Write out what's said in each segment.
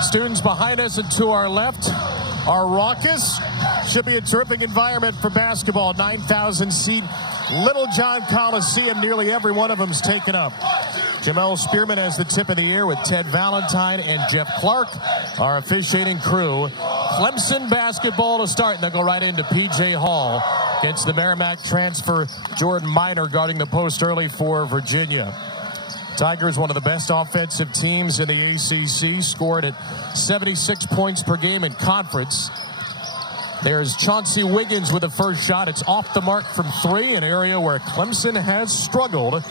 Students behind us and to our left are raucous. Should be a terrific environment for basketball. 9,000-seat Little John Coliseum. Nearly every one of them is taken up. Jamel Spearman has the tip of the year with Ted Valentine and Jeff Clark, our officiating crew. Clemson basketball to start, and they'll go right into P.J. Hall against the Merrimack transfer. Jordan Minor guarding the post early for Virginia. Tigers, one of the best offensive teams in the ACC, scored at 76 points per game in conference. There's Chauncey Wiggins with the first shot. It's off the mark from three, an area where Clemson has struggled.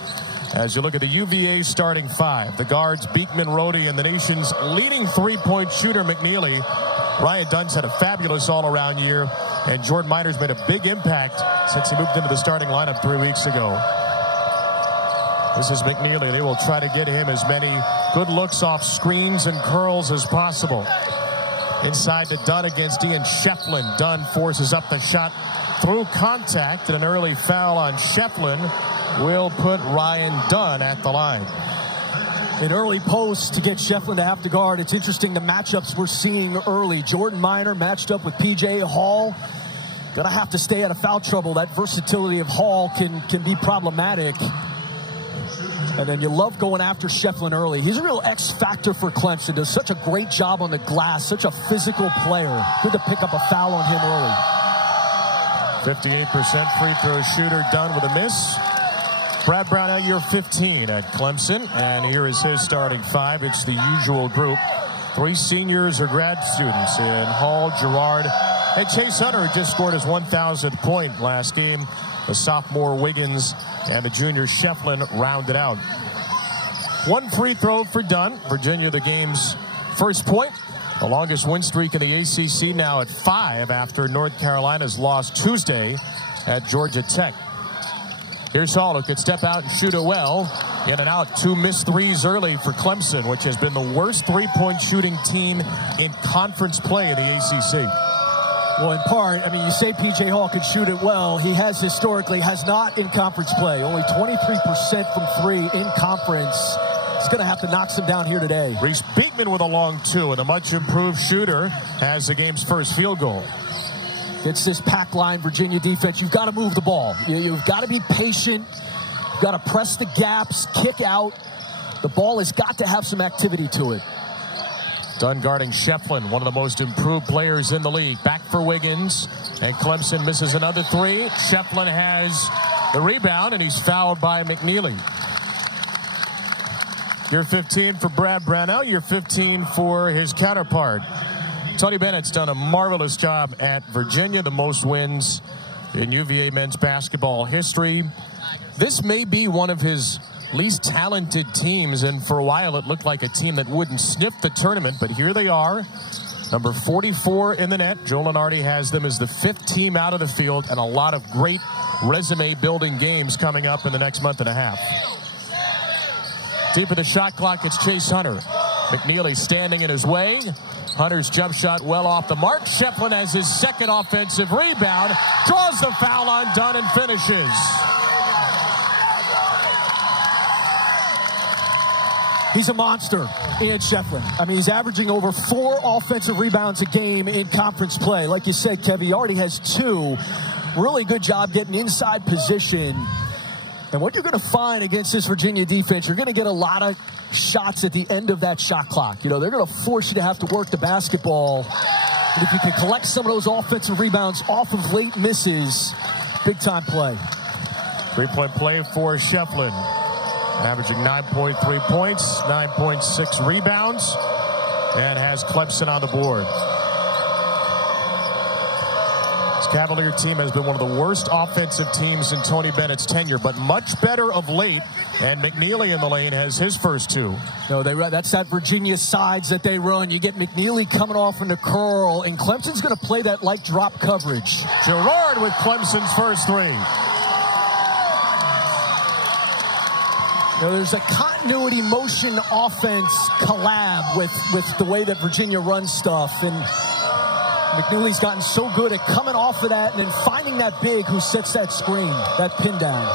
As you look at the UVA starting five, the guards Beekman, Rhodey, and the nation's leading three-point shooter McKneely. Ryan Dunn's had a fabulous all-around year, and Jordan Minor's made a big impact since he moved into the starting lineup 3 weeks ago. This is McKneely. They will try to get him as many good looks off screens and curls as possible. Inside to Dunn against Ian Shefflin. Dunn forces up the shot through contact, and an early foul on Shefflin will put Ryan Dunn at the line. An early post to get Shefflin to have to guard. It's interesting the matchups we're seeing early. Jordan Minor matched up with P.J. Hall. Gonna have to stay out of foul trouble. That versatility of Hall can be problematic. And then you love going after Shefflin early. He's a real X factor for Clemson. Does such a great job on the glass. Such a physical player. Good to pick up a foul on him early. 58% free throw shooter. Dunn with a miss. Brad Brown at year 15 at Clemson, and here is his starting five. It's the usual group. 3 seniors or grad students in Hall, Gerard, and Chase Hunter, who just scored his 1,000th point last game. The sophomore Wiggins and the junior Shefflin rounded out. 1 free throw for Dunn. Virginia, the game's first point. The longest win streak in the ACC now at 5 after North Carolina's loss Tuesday at Georgia Tech. Here's Hall, who could step out and shoot it well. In and out, 2 missed threes early for Clemson, which has been the worst three-point shooting team in conference play in the ACC. Well, in part, I mean, you say P.J. Hall could shoot it well. He has not in conference play. Only 23% from 3 in conference. He's going to have to knock some down here today. Reece Beekman with a long 2, and a much-improved shooter has the game's first field goal. It's this pack line Virginia defense. You've got to move the ball. You've got to be patient. You've got to press the gaps, kick out. The ball has got to have some activity to it. Dunn guarding Shefflin, one of the most improved players in the league. Back for Wiggins, and Clemson misses another 3. Shefflin has the rebound, and he's fouled by McKneely. Year 15 for Brad Brownell. Year 15 for his counterpart. Tony Bennett's done a marvelous job at Virginia, the most wins in UVA men's basketball history. This may be one of his least talented teams, and for a while it looked like a team that wouldn't sniff the tournament, but here they are. Number 44 in the net. Joe Lunardi has them as the 5th team out of the field, and a lot of great resume-building games coming up in the next month and a half. Deep in the shot clock, it's Chase Hunter. McKneely standing in his way. Hunter's jump shot well off the mark. Shefflin has his second offensive rebound, draws the foul on Dunn and finishes. He's a monster, Ian Shefflin. I mean, he's averaging over 4 offensive rebounds a game in conference play. Like you said, Kev, he already has 2. Really good job getting inside position. And what you're going to find against this Virginia defense, you're going to get a lot of shots at the end of that shot clock. You know, they're going to force you to have to work the basketball. And if you can collect some of those offensive rebounds off of late misses, big-time play. 3-point play for Shefflin. Averaging 9.3 points, 9.6 rebounds, and has Clemson on the board. This Cavalier team has been one of the worst offensive teams in Tony Bennett's tenure, but much better of late, and McKneely in the lane has his first 2. No, that's that Virginia sides that they run. You get McKneely coming off in the curl, and Clemson's going to play that light drop coverage. Gerard with Clemson's first 3. You know, there's a continuity motion offense collab with the way that Virginia runs stuff, and McKneely's gotten so good at coming off of that and then finding that big who sets that screen, that pin down.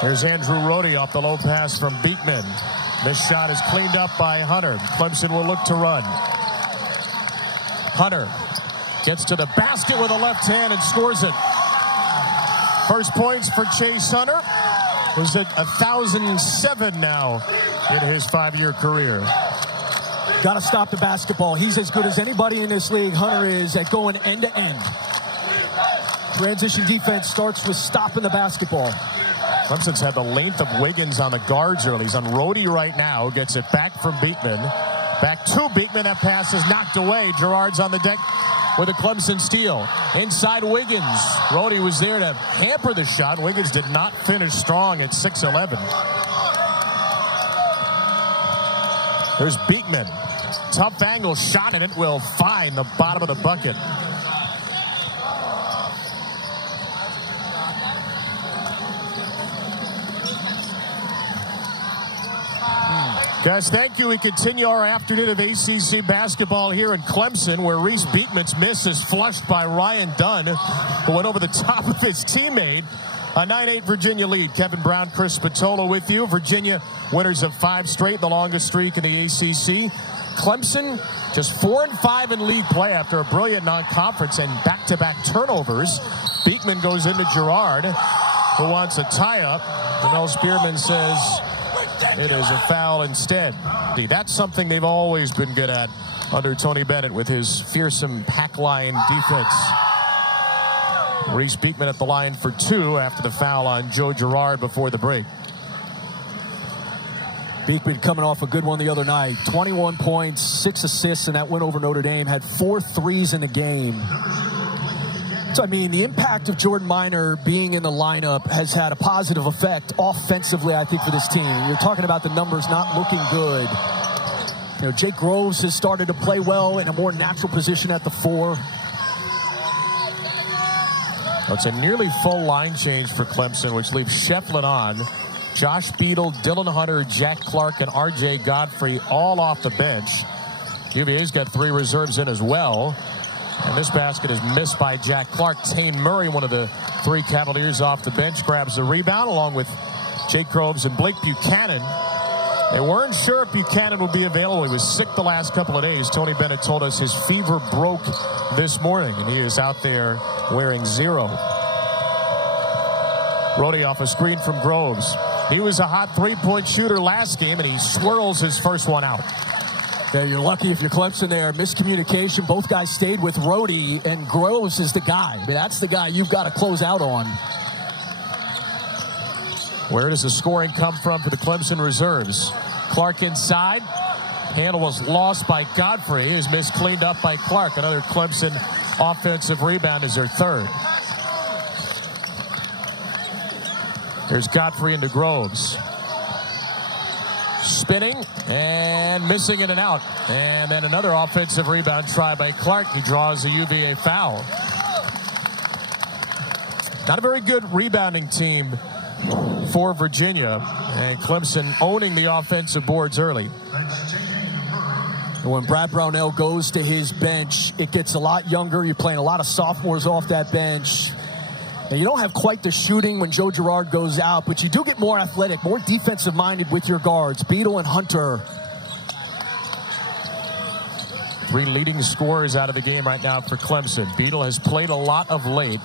Here's Andrew Rhodey off the low pass from Beekman. This shot is cleaned up by Hunter. Clemson will look to run. Hunter gets to the basket with a left hand and scores it. First points for Chase Hunter. Was at 1,007 now in his 5-year career. Got to stop the basketball. He's as good as anybody in this league. Hunter is at going end to end. Transition defense starts with stopping the basketball. Clemson's had the length of Wiggins on the guards early. He's on Rhodey right now. Gets it back from Beekman. Back to Beekman. That pass is knocked away. Gerard's on the deck with a Clemson steal. Inside Wiggins. Rhodey was there to hamper the shot. Wiggins did not finish strong at 6'11". There's Beekman. Tough angle shot, and it will find the bottom of the bucket. Guys, thank you. We continue our afternoon of ACC basketball here in Clemson, where Reece Beekman's miss is flushed by Ryan Dunn, who went over the top of his teammate. A 9-8 Virginia lead. Kevin Brown, Chris Spatola with you. Virginia winners of 5 straight, the longest streak in the ACC. Clemson just 4-5 in league play after a brilliant non-conference and back-to-back turnovers. Beekman goes into Gerard, who wants a tie-up. Janelle Spearman says it is a foul instead. That's something they've always been good at under Tony Bennett with his fearsome pack line defense. Reece Beekman at the line for 2 after the foul on Joe Girard before the break. Beekman coming off a good one the other night. 21 points, 6 assists in that win over Notre Dame. Had 4 threes in the game. So, I mean, the impact of Jordan Minor being in the lineup has had a positive effect offensively, I think, for this team. You're talking about the numbers not looking good. You know, Jake Groves has started to play well in a more natural position at the 4. It's a nearly full line change for Clemson, which leaves Shefflin on. Josh Beadle, Dylan Hunter, Jack Clark, and R.J. Godfrey all off the bench. UVA's got 3 reserves in as well. And this basket is missed by Jack Clark. Tane Murray, one of the 3 Cavaliers off the bench, grabs the rebound along with Jake Groves and Blake Buchanan. They weren't sure if Buchanan would be available. He was sick the last couple of days. Tony Bennett told us his fever broke this morning, and he is out there wearing 0. Rhodey off a screen from Groves. He was a hot 3-point shooter last game, and he swirls his first one out. Yeah, you're lucky if you're Clemson there. Miscommunication. Both guys stayed with Rhodey, and Groves is the guy. I mean, that's the guy you've got to close out on. Where does the scoring come from for the Clemson reserves? Clark inside. Handle was lost by Godfrey. His miss cleaned up by Clark. Another Clemson offensive rebound is their 3rd. There's Godfrey into Groves. Spinning and missing in and out. And then another offensive rebound try by Clark. He draws a UVA foul. Not a very good rebounding team for Virginia. And Clemson owning the offensive boards early. When Brad Brownell goes to his bench, it gets a lot younger. You're playing a lot of sophomores off that bench. And you don't have quite the shooting when Joe Girard goes out, but you do get more athletic, more defensive-minded with your guards. Beadle and Hunter. 3 leading scorers out of the game right now for Clemson. Beadle has played a lot of late.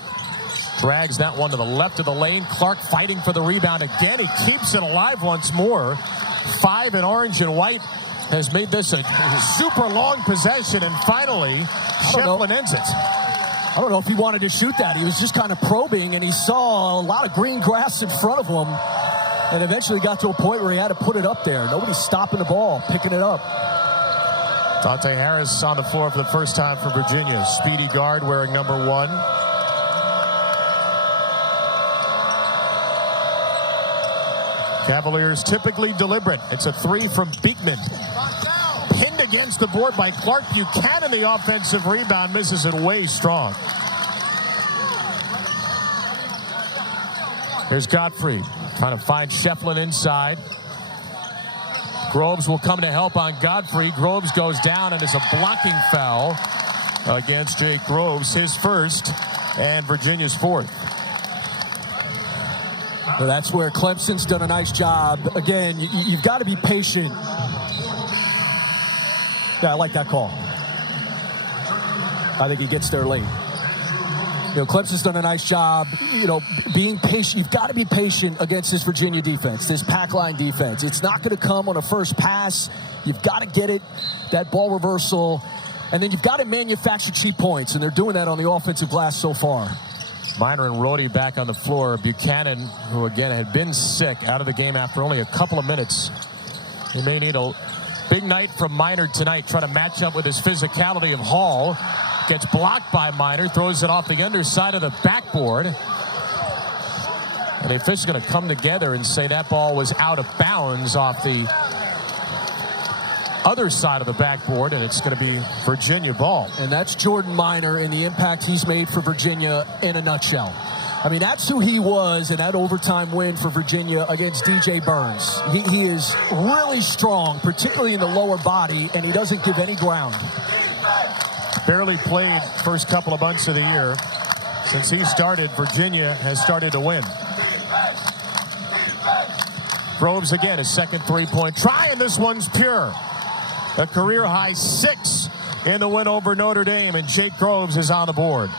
Drags that one to the left of the lane. Clark fighting for the rebound again. He keeps it alive once more. 5 in orange and white has made this a super long possession, and finally, Shefflin ends it. I don't know if he wanted to shoot that. He was just kind of probing, and he saw a lot of green grass in front of him, and eventually got to a point where he had to put it up there. Nobody's stopping the ball, picking it up. Dante Harris on the floor for the first time for Virginia. Speedy guard wearing number 1. Cavaliers typically deliberate. It's a 3 from Beekman. Pinned against the board by Clark. Buchanan, the offensive rebound, misses it way strong. Here's Godfrey trying to find Shefflin inside. Groves will come to help on Godfrey. Groves goes down, and it's a blocking foul against Jake Groves, his first and Virginia's 4th. Well, that's where Clemson's done a nice job. Again, you've got to be patient. Yeah, I like that call. I think he gets there late. Clemson's done a nice job, being patient. You've got to be patient against this Virginia defense, this pack line defense. It's not going to come on a first pass. You've got to get it, that ball reversal, and then you've got to manufacture cheap points, and they're doing that on the offensive glass so far. Minor and Rhodey back on the floor. Buchanan, who again had been sick, out of the game after only a couple of minutes. He may need a big night from Minor tonight, trying to match up with his physicality of Hall. Gets blocked by Minor, throws it off the underside of the backboard. And the officials are going to come together and say that ball was out of bounds off the other side of the backboard, and it's going to be Virginia ball. And that's Jordan Minor and the impact he's made for Virginia in a nutshell. I mean, that's who he was in that overtime win for Virginia against DJ Burns. He is really strong, particularly in the lower body, and he doesn't give any ground. Barely played first couple of months of the year. Since he started, Virginia has started to win. Groves again, his second three-point try, and this one's pure. A career-high 6 in the win over Notre Dame, and Jake Groves is on the board.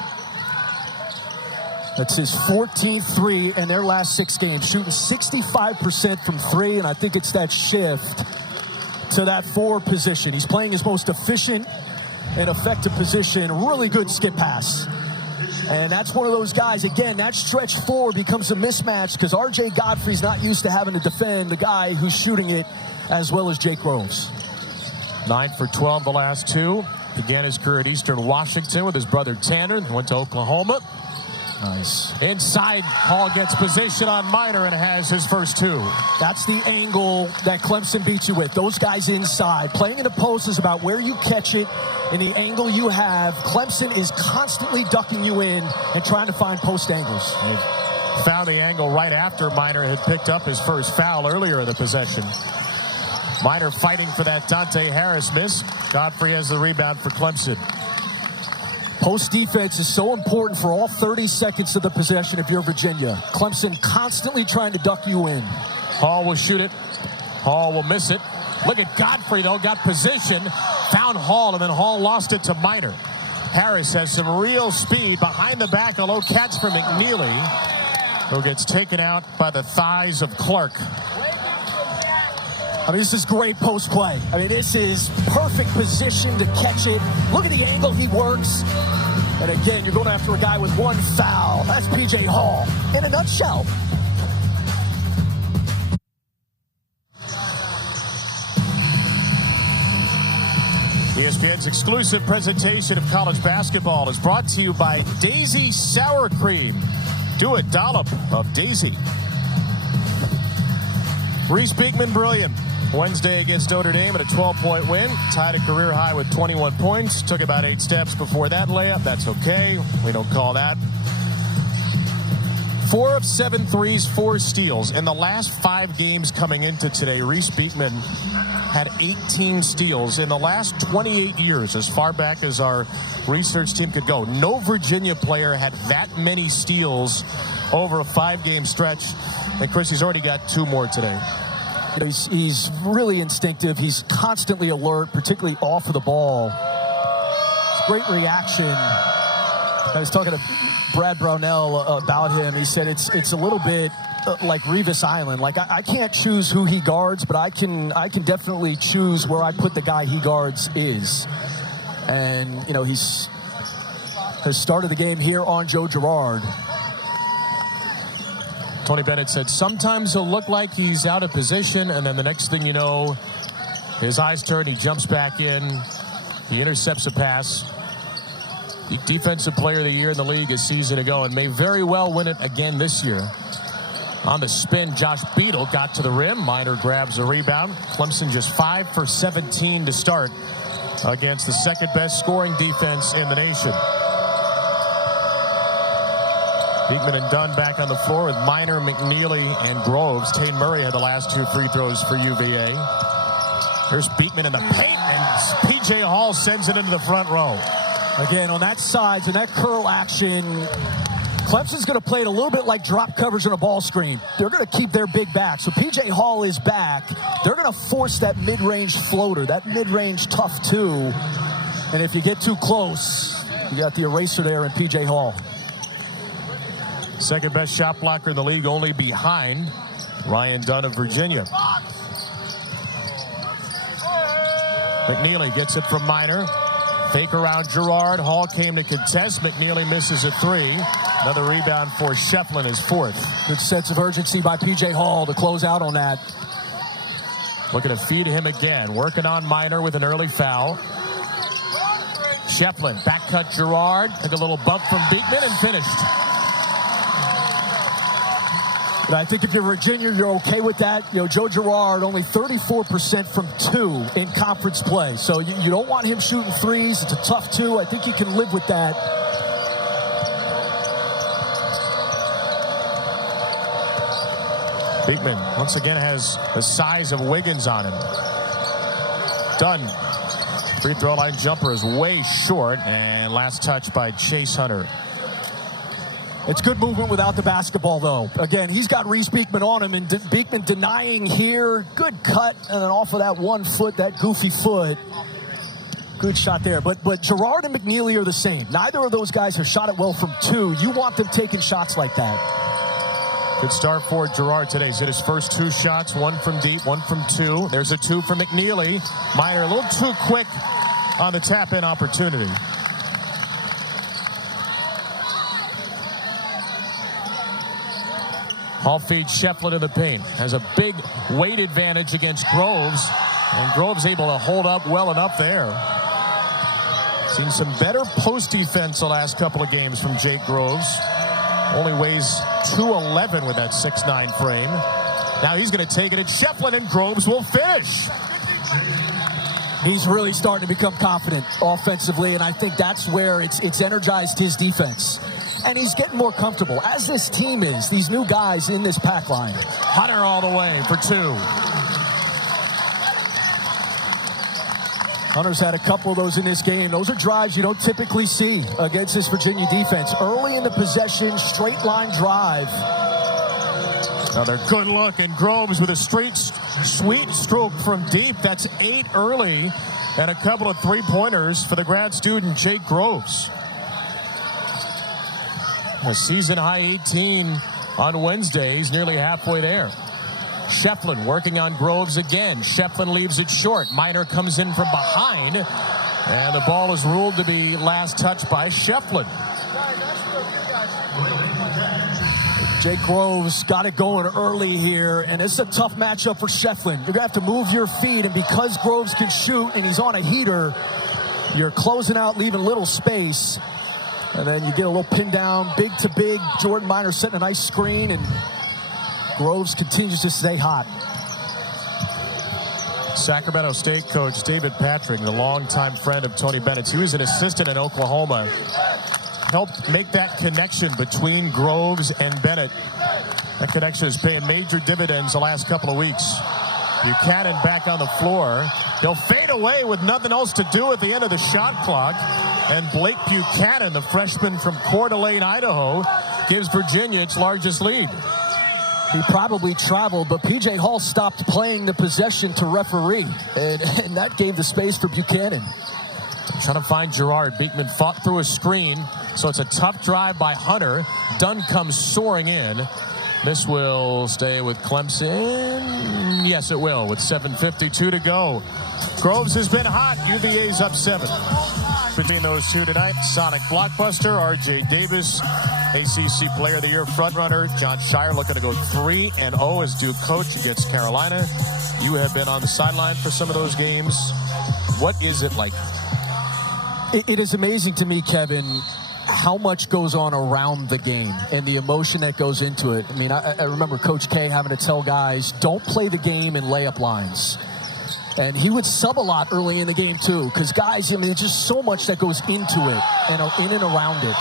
That's his 14th three in their last 6 games, shooting 65% from 3, and I think it's that shift to that 4 position. He's playing his most efficient and effective position. Really good skip pass. And that's one of those guys, again, that stretch 4 becomes a mismatch because R.J. Godfrey's not used to having to defend the guy who's shooting it as well as Jake Groves. 9 for 12 the last 2. Began his career at Eastern Washington with his brother Tanner. Went to Oklahoma. Nice. Inside, Hall gets position on Minor and has his first 2. That's the angle that Clemson beats you with. Those guys inside. Playing in the post is about where you catch it and the angle you have. Clemson is constantly ducking you in and trying to find post angles. They found the angle right after Minor had picked up his first foul earlier in the possession. Minor fighting for that Dante Harris miss. Godfrey has the rebound for Clemson. Post defense is so important for all 30 seconds of the possession if you're Virginia. Clemson constantly trying to duck you in. Hall will shoot it. Hall will miss it. Look at Godfrey, though, got position, found Hall, and then Hall lost it to Minor. Harris has some real speed behind the back, a low catch from McKneely, who gets taken out by the thighs of Clark. I mean, this is great post play. I mean, this is perfect position to catch it. Look at the angle he works. And again, you're going after a guy with 1 foul. That's P.J. Hall in a nutshell. ESPN's exclusive presentation of college basketball is brought to you by Daisy Sour Cream. Do a dollop of Daisy. Reece Beekman, brilliant. Wednesday against Notre Dame at a 12-point win. Tied a career high with 21 points. Took about 8 steps before that layup. That's okay. We don't call that. 4 of 7 threes, 4 steals. In the last 5 games coming into today, Reece Beekman had 18 steals. In the last 28 years, as far back as our research team could go, no Virginia player had that many steals over a 5-game stretch. And Chris, he's already got 2 more today. He's really instinctive. He's constantly alert, particularly off of the ball. It's great reaction. I was talking to Brad Brownell about him. He said it's a little bit like Revis Island. Like I can't choose who he guards, but I can definitely choose where I put the guy he guards is. And he's has started the game here on Joe Girard. Tony Bennett said sometimes he'll look like he's out of position, and then the next thing you know, his eyes turn, he jumps back in, he intercepts a pass. The defensive player of the year in the league a season ago, and may very well win it again this year. On the spin, Josh Beadle got to the rim. Minor grabs a rebound. Clemson just 5 for 17 to start against the second best scoring defense in the nation. Beekman and Dunn back on the floor with Minor, McKneely, and Groves. Tate Murray had the last 2 free throws for UVA. There's Beekman in the paint, and P.J. Hall sends it into the front row. Again, on that side, and that curl action, Clemson's going to play it a little bit like drop coverage on a ball screen. They're going to keep their big back. So P.J. Hall is back. They're going to force that mid-range floater, that mid-range tough two. And if you get too close, you got the eraser there in P.J. Hall. Second best shot blocker in the league, only behind Ryan Dunn of Virginia. McKneely gets it from Minor. Fake around Gerard. Hall came to contest. McKneely misses a three. Another rebound for Shefflin, his fourth. Good sense of urgency by P.J. Hall to close out on that. Looking to feed him again. Working on Minor with an early foul. Shefflin, back cut Gerard. Took a little bump from Beekman and finished. But I think if you're Virginia, you're okay with that. You know, Joe Girard, only 34% from two in conference play. So you don't want him shooting threes. It's a tough two. I think you can live with that. Beekman once again has the size of Wiggins on him. Dunn. Free throw line jumper is way short. And last touch by Chase Hunter. It's good movement without the basketball, though. Again, he's got Reece Beekman on him, and Beekman denying here. Good cut, and then off of that 1 foot, that goofy foot. Good shot there. But Gerard and McKneely are the same. Neither of those guys have shot it well from two. You want them taking shots like that. Good start for Gerard today. He's hit his first two shots, one from deep, one from two. There's a two from McKneely. Minor a little too quick on the tap-in opportunity. Hall feeds Shefflin in the paint. Has a big weight advantage against Groves. And Groves able to hold up well enough there. Seen some better post defense the last couple of games from Jake Groves. Only weighs 211 with that 6'9" frame. Now he's going to take it at Shefflin, and Groves will finish. He's really starting to become confident offensively, and I think that's where it's energized his defense. And he's getting more comfortable, as this team is, these new guys in this pack line. Hunter all the way for two. Hunter's had a couple of those in this game. Those are drives you don't typically see against this Virginia defense. Early in the possession, straight line drive. Another good look, and Groves with a straight, sweet stroke from deep. That's 8 early, and a couple of three-pointers for the grad student, Jake Groves. A season-high 18 on Wednesday. He's nearly halfway there. Shefflin working on Groves again. Shefflin leaves it short. Minor comes in from behind, and the ball is ruled to be last touched by Shefflin. Jake Groves got it going early here, and it's a tough matchup for Shefflin. You're going to have to move your feet, and because Groves can shoot and he's on a heater, you're closing out, leaving little space. And then you get a little pin down, big to big. Jordan Minor setting a nice screen, and Groves continues to stay hot. Sacramento State coach David Patrick, the longtime friend of Tony Bennett's. He was an assistant in Oklahoma. Helped make that connection between Groves and Bennett. That connection is paying major dividends the last couple of weeks. Buchanan back on the floor. He'll fade away with nothing else to do at the end of the shot clock. And Blake Buchanan, the freshman from Coeur d'Alene, Idaho, gives Virginia its largest lead. He probably traveled, but P.J. Hall stopped playing the possession to referee. And that gave the space for Buchanan. Trying to find Gerard. Beekman fought through a screen. So it's a tough drive by Hunter. Dunn comes soaring in. This will stay with Clemson. Yes, it will, with 7:52 to go. Groves has been hot. UVA's up 7. Between those two tonight, Sonic Blockbuster, R.J. Davis, ACC Player of the Year frontrunner. John Shire looking to go 3-0 as Duke coach against Carolina. You have been on the sideline for some of those games. What is it like? It is amazing to me, Kevin, how much goes on around the game and the emotion that goes into it. I mean, I remember Coach K having to tell guys, don't play the game in layup lines. And he would sub a lot early in the game, too, because guys, I mean, there's just so much that goes into it and in and around it.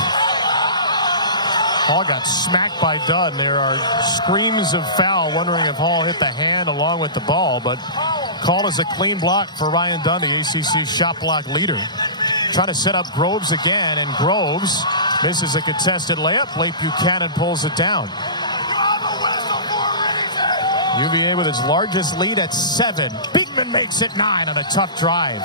Hall got smacked by Dunn. There are screams of foul, wondering if Hall hit the hand along with the ball, but called as a clean block for Ryan Dunn, the ACC shot block leader. Trying to set up Groves again, and Groves Misses a contested layup. Blake Buchanan pulls it down. UVA with its largest lead at 7. Beekman makes it 9 on a tough drive.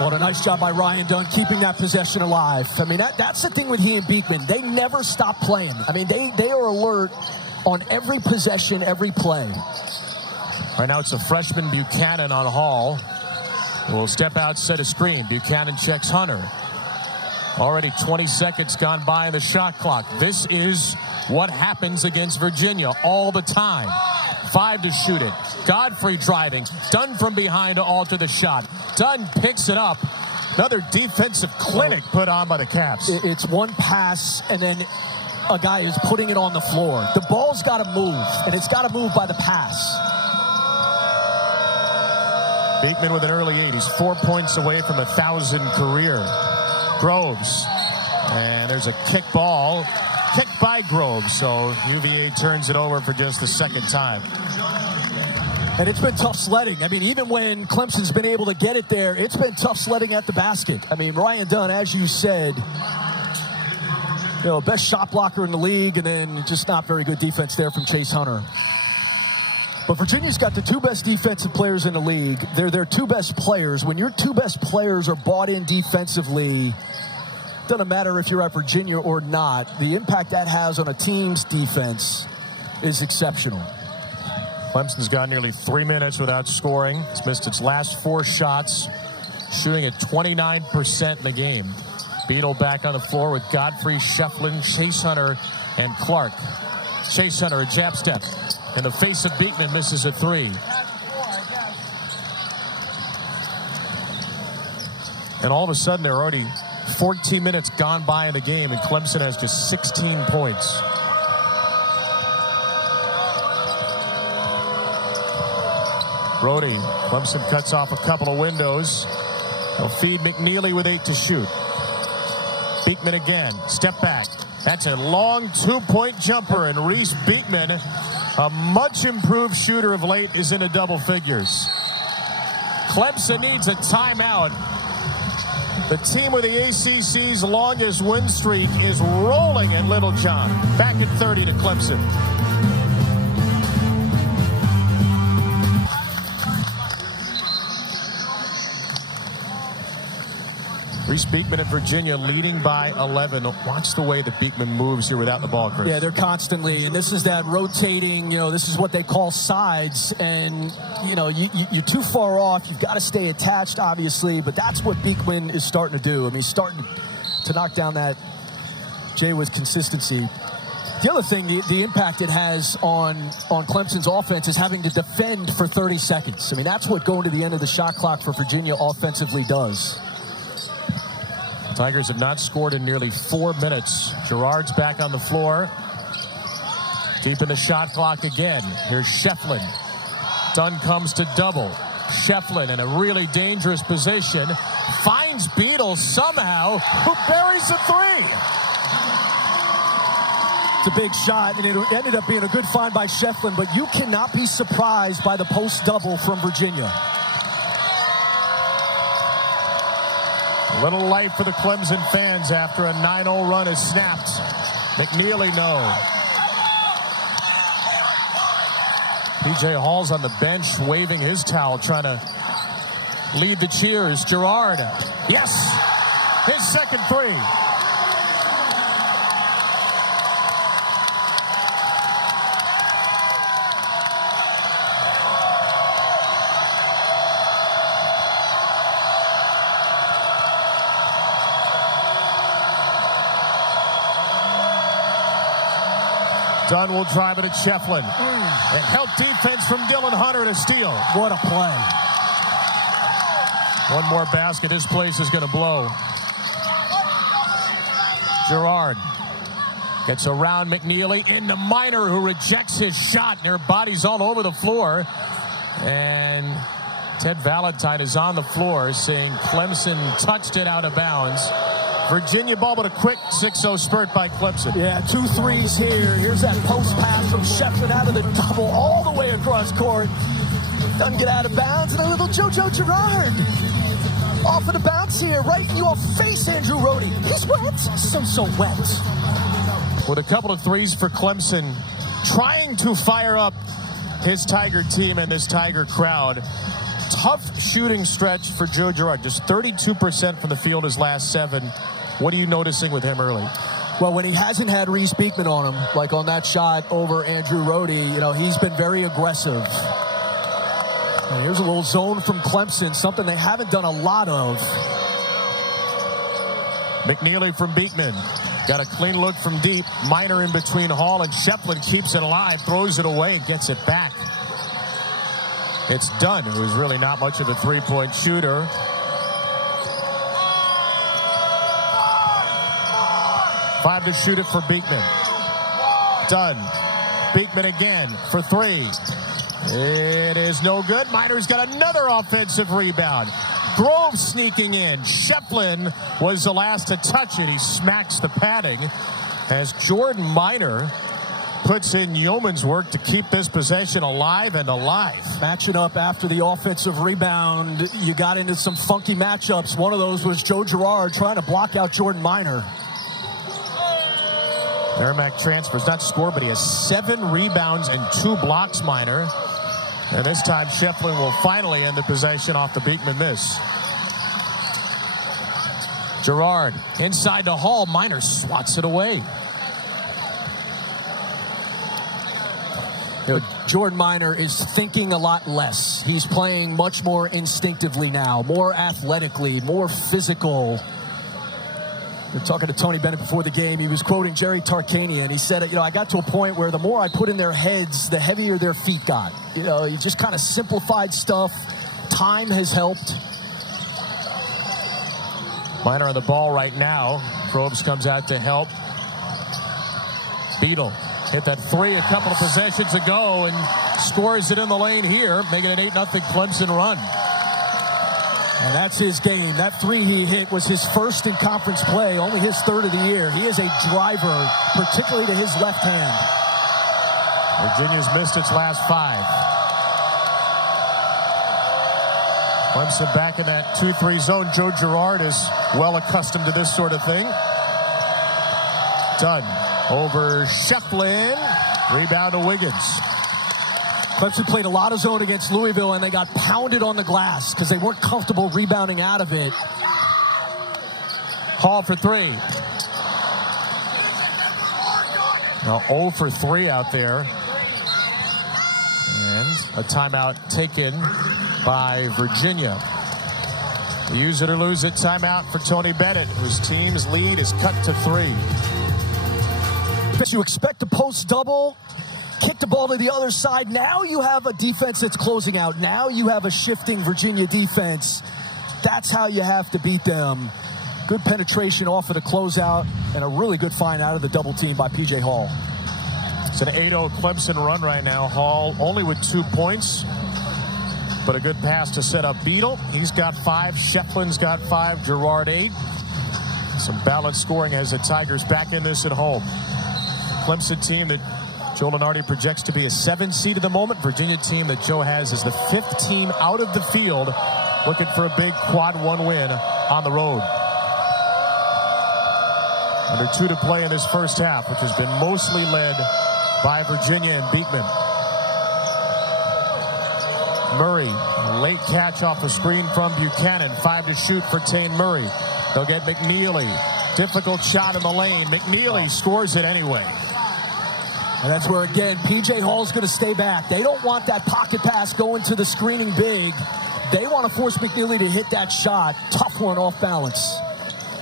What a nice job by Ryan Dunn keeping that possession alive. I mean, that's the thing with he and Beekman. They never stop playing. I mean, they are alert on every possession, every play. Right now it's a freshman Buchanan on Hall. Will step out, set a screen. Buchanan checks Hunter. Already 20 seconds gone by in the shot clock. This is what happens against Virginia all the time. 5 to shoot it. Godfrey driving. Dunn from behind to alter the shot. Dunn picks it up. Another defensive clinic put on by the Caps. It's one pass, and then a guy is putting it on the floor. The ball's got to move, and it's got to move by the pass. Beekman with an early 8. He's 4 points away from 1,000 career. Groves. And there's a kick ball. Kicked by Groves, so UVA turns it over for just the second time. And it's been tough sledding. I mean, even when Clemson's been able to get it there, it's been tough sledding at the basket. I mean, Ryan Dunn, as you said, best shot blocker in the league, and then just not very good defense there from Chase Hunter. But Virginia's got the 2 best defensive players in the league. They're their 2 best players. When your 2 best players are bought in defensively, doesn't matter if you're at Virginia or not, the impact that has on a team's defense is exceptional. Clemson's gone nearly 3 minutes without scoring. It's missed its last 4 shots, shooting at 29% in the game. Beadle back on the floor with Godfrey, Shefflin, Chase Hunter, and Clark. Chase Hunter, a jab step. In the face of Beekman, misses a 3. And all of a sudden, they're already 14 minutes gone by in the game, and Clemson has just 16 points. Brody, Clemson cuts off a couple of windows. They'll feed McKneely with 8 to shoot. Beekman again, step back. That's a long 2-point jumper, and Reece Beekman, a much improved shooter of late, is into double figures. Clemson needs a timeout. The team with the ACC's longest win streak is rolling at Little John. Back at 30 to Clemson. Reece Beekman at Virginia leading by 11. Watch the way that Beekman moves here without the ball, Chris. Yeah, they're constantly, and this is that rotating, this is what they call sides, and, you're too far off. You've got to stay attached, obviously, but that's what Beekman is starting to do. I mean, he's starting to knock down that J with consistency. The other thing, the impact it has on Clemson's offense is having to defend for 30 seconds. I mean, that's what going to the end of the shot clock for Virginia offensively does. Tigers have not scored in nearly 4 minutes. Girard's back on the floor. Deep in the shot clock again. Here's Shefflin. Dunn comes to double. Shefflin in a really dangerous position. Finds Beadle somehow, who buries a 3. It's a big shot, and it ended up being a good find by Shefflin, but you cannot be surprised by the post double from Virginia. A little light for the Clemson fans after a 9-0 run is snapped. McKneely, no. P.J. Hall's on the bench waving his towel, trying to lead the cheers. Girard, yes, his second 3. Dunn will drive it at Shefflin. A help defense from Dylan Hunter to steal. What a play. One more basket. This place is going to blow. Girard gets around McKneely into Minor, who rejects his shot. And their bodies all over the floor. And Ted Valentine is on the floor saying Clemson touched it out of bounds. Virginia ball, but a quick 6-0 spurt by Clemson. Yeah, 2 threes here. Here's that post pass from Shefflin out of the double all the way across court. Doesn't get out of bounds, and a little JoJo Girard. Off of the bounce here, right in your face, Andrew Rohde. He's wet. So wet. With a couple of threes for Clemson, trying to fire up his Tiger team and this Tiger crowd. Tough shooting stretch for Joe Girard. Just 32% from the field his last 7. What are you noticing with him early? Well, when he hasn't had Reece Beekman on him, like on that shot over Andrew Rohde, he's been very aggressive. And here's a little zone from Clemson, something they haven't done a lot of. McKneely from Beekman. Got a clean look from deep. Minor in between Hall and Shefflin keeps it alive, throws it away, gets it back. It's done. It was really not much of a three-point shooter. Five to shoot it for Beekman. Done. Beekman again for 3. It is no good. Minor's got another offensive rebound. Grove sneaking in. Shefflin was the last to touch it. He smacks the padding as Jordan Minor puts in yeoman's work to keep this possession alive and alive. Matching up after the offensive rebound, you got into some funky matchups. One of those was Joe Girard trying to block out Jordan Minor. Merrimack transfers, not scored, but he has 7 rebounds and 2 blocks, Minor. And this time, Shefflin will finally end the possession off the Beekman miss. Girard inside the Hall. Minor swats it away. Jordan Minor is thinking a lot less. He's playing much more instinctively now, more athletically, more physical. We were talking to Tony Bennett before the game. He was quoting Jerry Tarkanian. He said, I got to a point where the more I put in their heads, the heavier their feet got. He just kind of simplified stuff. Time has helped. Minor on the ball right now. Probes comes out to help. Beadle hit that 3 a couple of possessions ago and scores it in the lane here, making an 8-0 Clemson run. And that's his game. That 3 he hit was his first in conference play, only his 3rd of the year. He is a driver, particularly to his left hand. Virginia's missed its last 5. Clemson back in that 2-3 zone. Joe Girard is well accustomed to this sort of thing. Done. Over Shefflin. Rebound to Wiggins. Clemson played a lot of zone against Louisville, and they got pounded on the glass because they weren't comfortable rebounding out of it. Hall for 3. Now 0 for 3 out there. And a timeout taken by Virginia. Use it or lose it timeout for Tony Bennett, whose team's lead is cut to 3. You expect a post double. Kick the ball to the other side. Now you have a defense that's closing out. Now you have a shifting Virginia defense. That's how you have to beat them. Good penetration off of the closeout and a really good find out of the double team by P.J. Hall. It's an 8-0 Clemson run right now. Hall only with 2 points, but a good pass to set up Beadle. He's got 5. Shefflin's got 5. Girard 8. Some balanced scoring as the Tigers back in this at home. Clemson team that Joe Lunardi projects to be a 7 seed at the moment. Virginia team that Joe has is the 5th team out of the field, looking for a big quad 1 win on the road. Under 2 to play in this first half, which has been mostly led by Virginia and Beekman. Murray, a late catch off a screen from Buchanan. 5 to shoot for Tane Murray. They'll get McKneely. Difficult shot in the lane. McKneely scores it anyway. And that's where, again, P.J. Hall's going to stay back. They don't want that pocket pass going to the screening big. They want to force McKneely to hit that shot. Tough one off balance.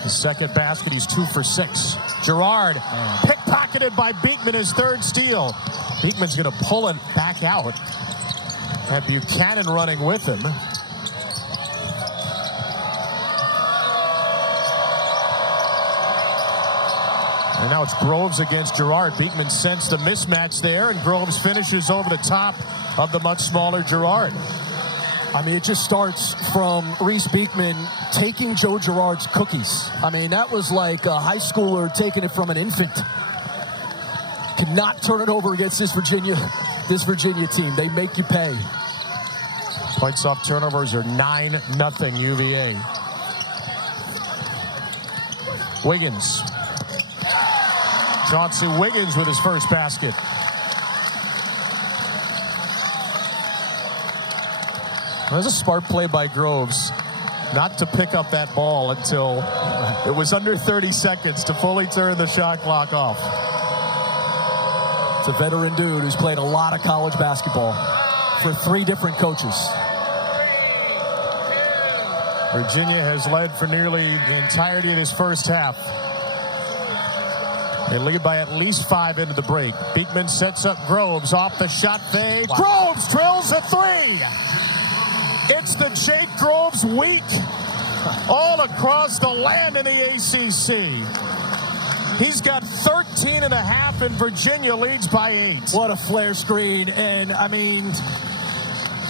His second basket, he's 2 for 6. Girard, pickpocketed by Beekman, his 3rd steal. Beekman's going to pull it back out. Had Buchanan running with him. And now it's Groves against Girard. Beekman sensed the mismatch there, and Groves finishes over the top of the much smaller Girard. I mean, it just starts from Reece Beekman taking Joe Girard's cookies. I mean, that was like a high schooler taking it from an infant. Cannot turn it over against this Virginia team. They make you pay. Points off turnovers are 9-0 UVA. Wiggins. Chauncey Wiggins with his first basket. There's a smart play by Groves not to pick up that ball until it was under 30 seconds to fully turn the shot clock off. It's a veteran dude who's played a lot of college basketball for 3 different coaches. Virginia has led for nearly the entirety of this first half. They lead by at least 5 into the break. Beekman sets up Groves off the shot fade. Wow. Groves drills a 3. It's the Jake Groves week all across the land in the ACC. He's got 13.5 and Virginia leads by 8. What a flare screen. And, I mean,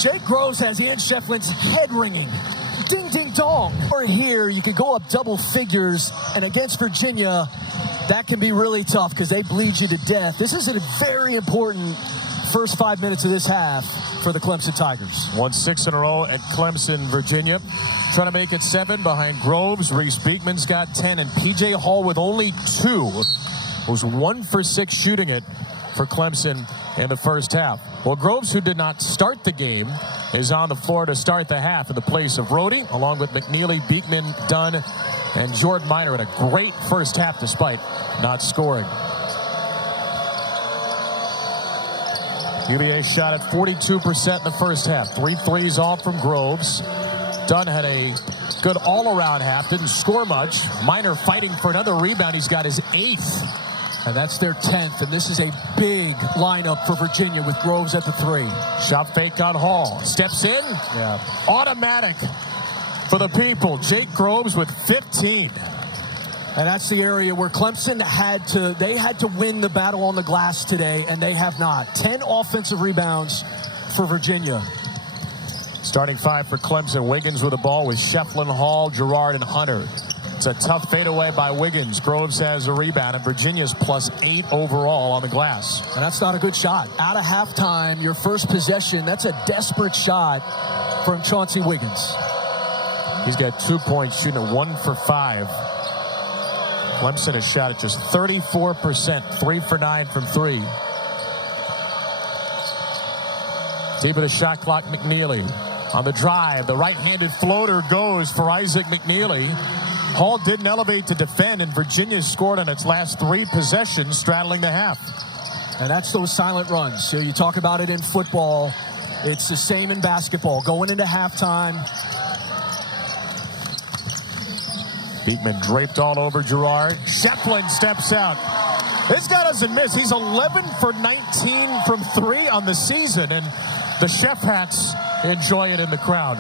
Jake Groves has Ian Shefflin's head ringing. Ding, ding, dong. Or here, you can go up double figures, and against Virginia, that can be really tough because they bleed you to death. This is a very important first 5 minutes of this half for the Clemson Tigers. Won 6 in a row at Clemson, Virginia. Trying to make it 7 behind Groves. Reece Beekman's got 10, and P.J. Hall with only 2. Was 1 for 6 shooting it for Clemson in the first half. Well, Groves, who did not start the game, is on the floor to start the half in the place of Rhodey, along with McKneely, Beekman, Dunn, and Jordan Minor in a great first half despite not scoring. UVA shot at 42% in the first half. 3 threes off from Groves. Dunn had a good all-around half, didn't score much. Minor fighting for another rebound. He's got his 8th. And that's their 10th, and this is a big lineup for Virginia with Groves at the 3. Shot fake on Hall. Steps in. Yeah. Automatic for the people. Jake Groves with 15. And that's the area where Clemson had to win the battle on the glass today, and they have not. 10 offensive rebounds for Virginia. Starting 5 for Clemson. Wiggins with the ball with Shefflin, Hall, Girard, and Hunter. It's a tough fadeaway by Wiggins. Groves has a rebound, and Virginia's +8 overall on the glass. And that's not a good shot. Out of halftime, your first possession, that's a desperate shot from Chauncey Wiggins. He's got 2 points, shooting at 1 for 5. Clemson has shot at just 34%, 3 for 9 from 3. Deep of the shot clock, McKneely. On the drive, the right-handed floater goes for Isaac McKneely. Hall didn't elevate to defend, and Virginia scored on its last 3 possessions, straddling the half. And that's those silent runs. So you talk about it in football. It's the same in basketball. Going into halftime. Beekman draped all over Girard. Shefflin steps out. This guy doesn't miss. He's 11 for 19 from 3 on the season, and the Chef hats enjoy it in the crowd.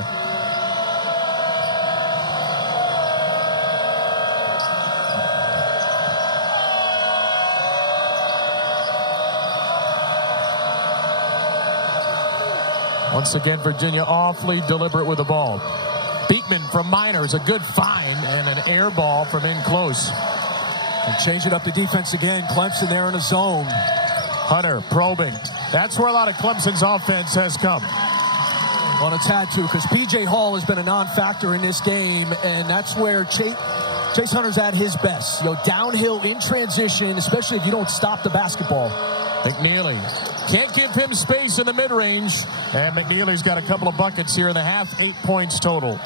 Once again, Virginia awfully deliberate with the ball. Beekman from Minor is a good find, and an air ball from in close. And change it up to defense again. Clemson there in a zone. Hunter probing. That's where a lot of Clemson's offense has come. Well, it's had to, because P.J. Hall has been a non-factor in this game, and that's where Chase Hunter's at his best. You know, downhill in transition, especially if you don't stop the basketball. McKneely can't give him space in the mid-range, and McKneely's got a couple of buckets here in the half. 8 points total.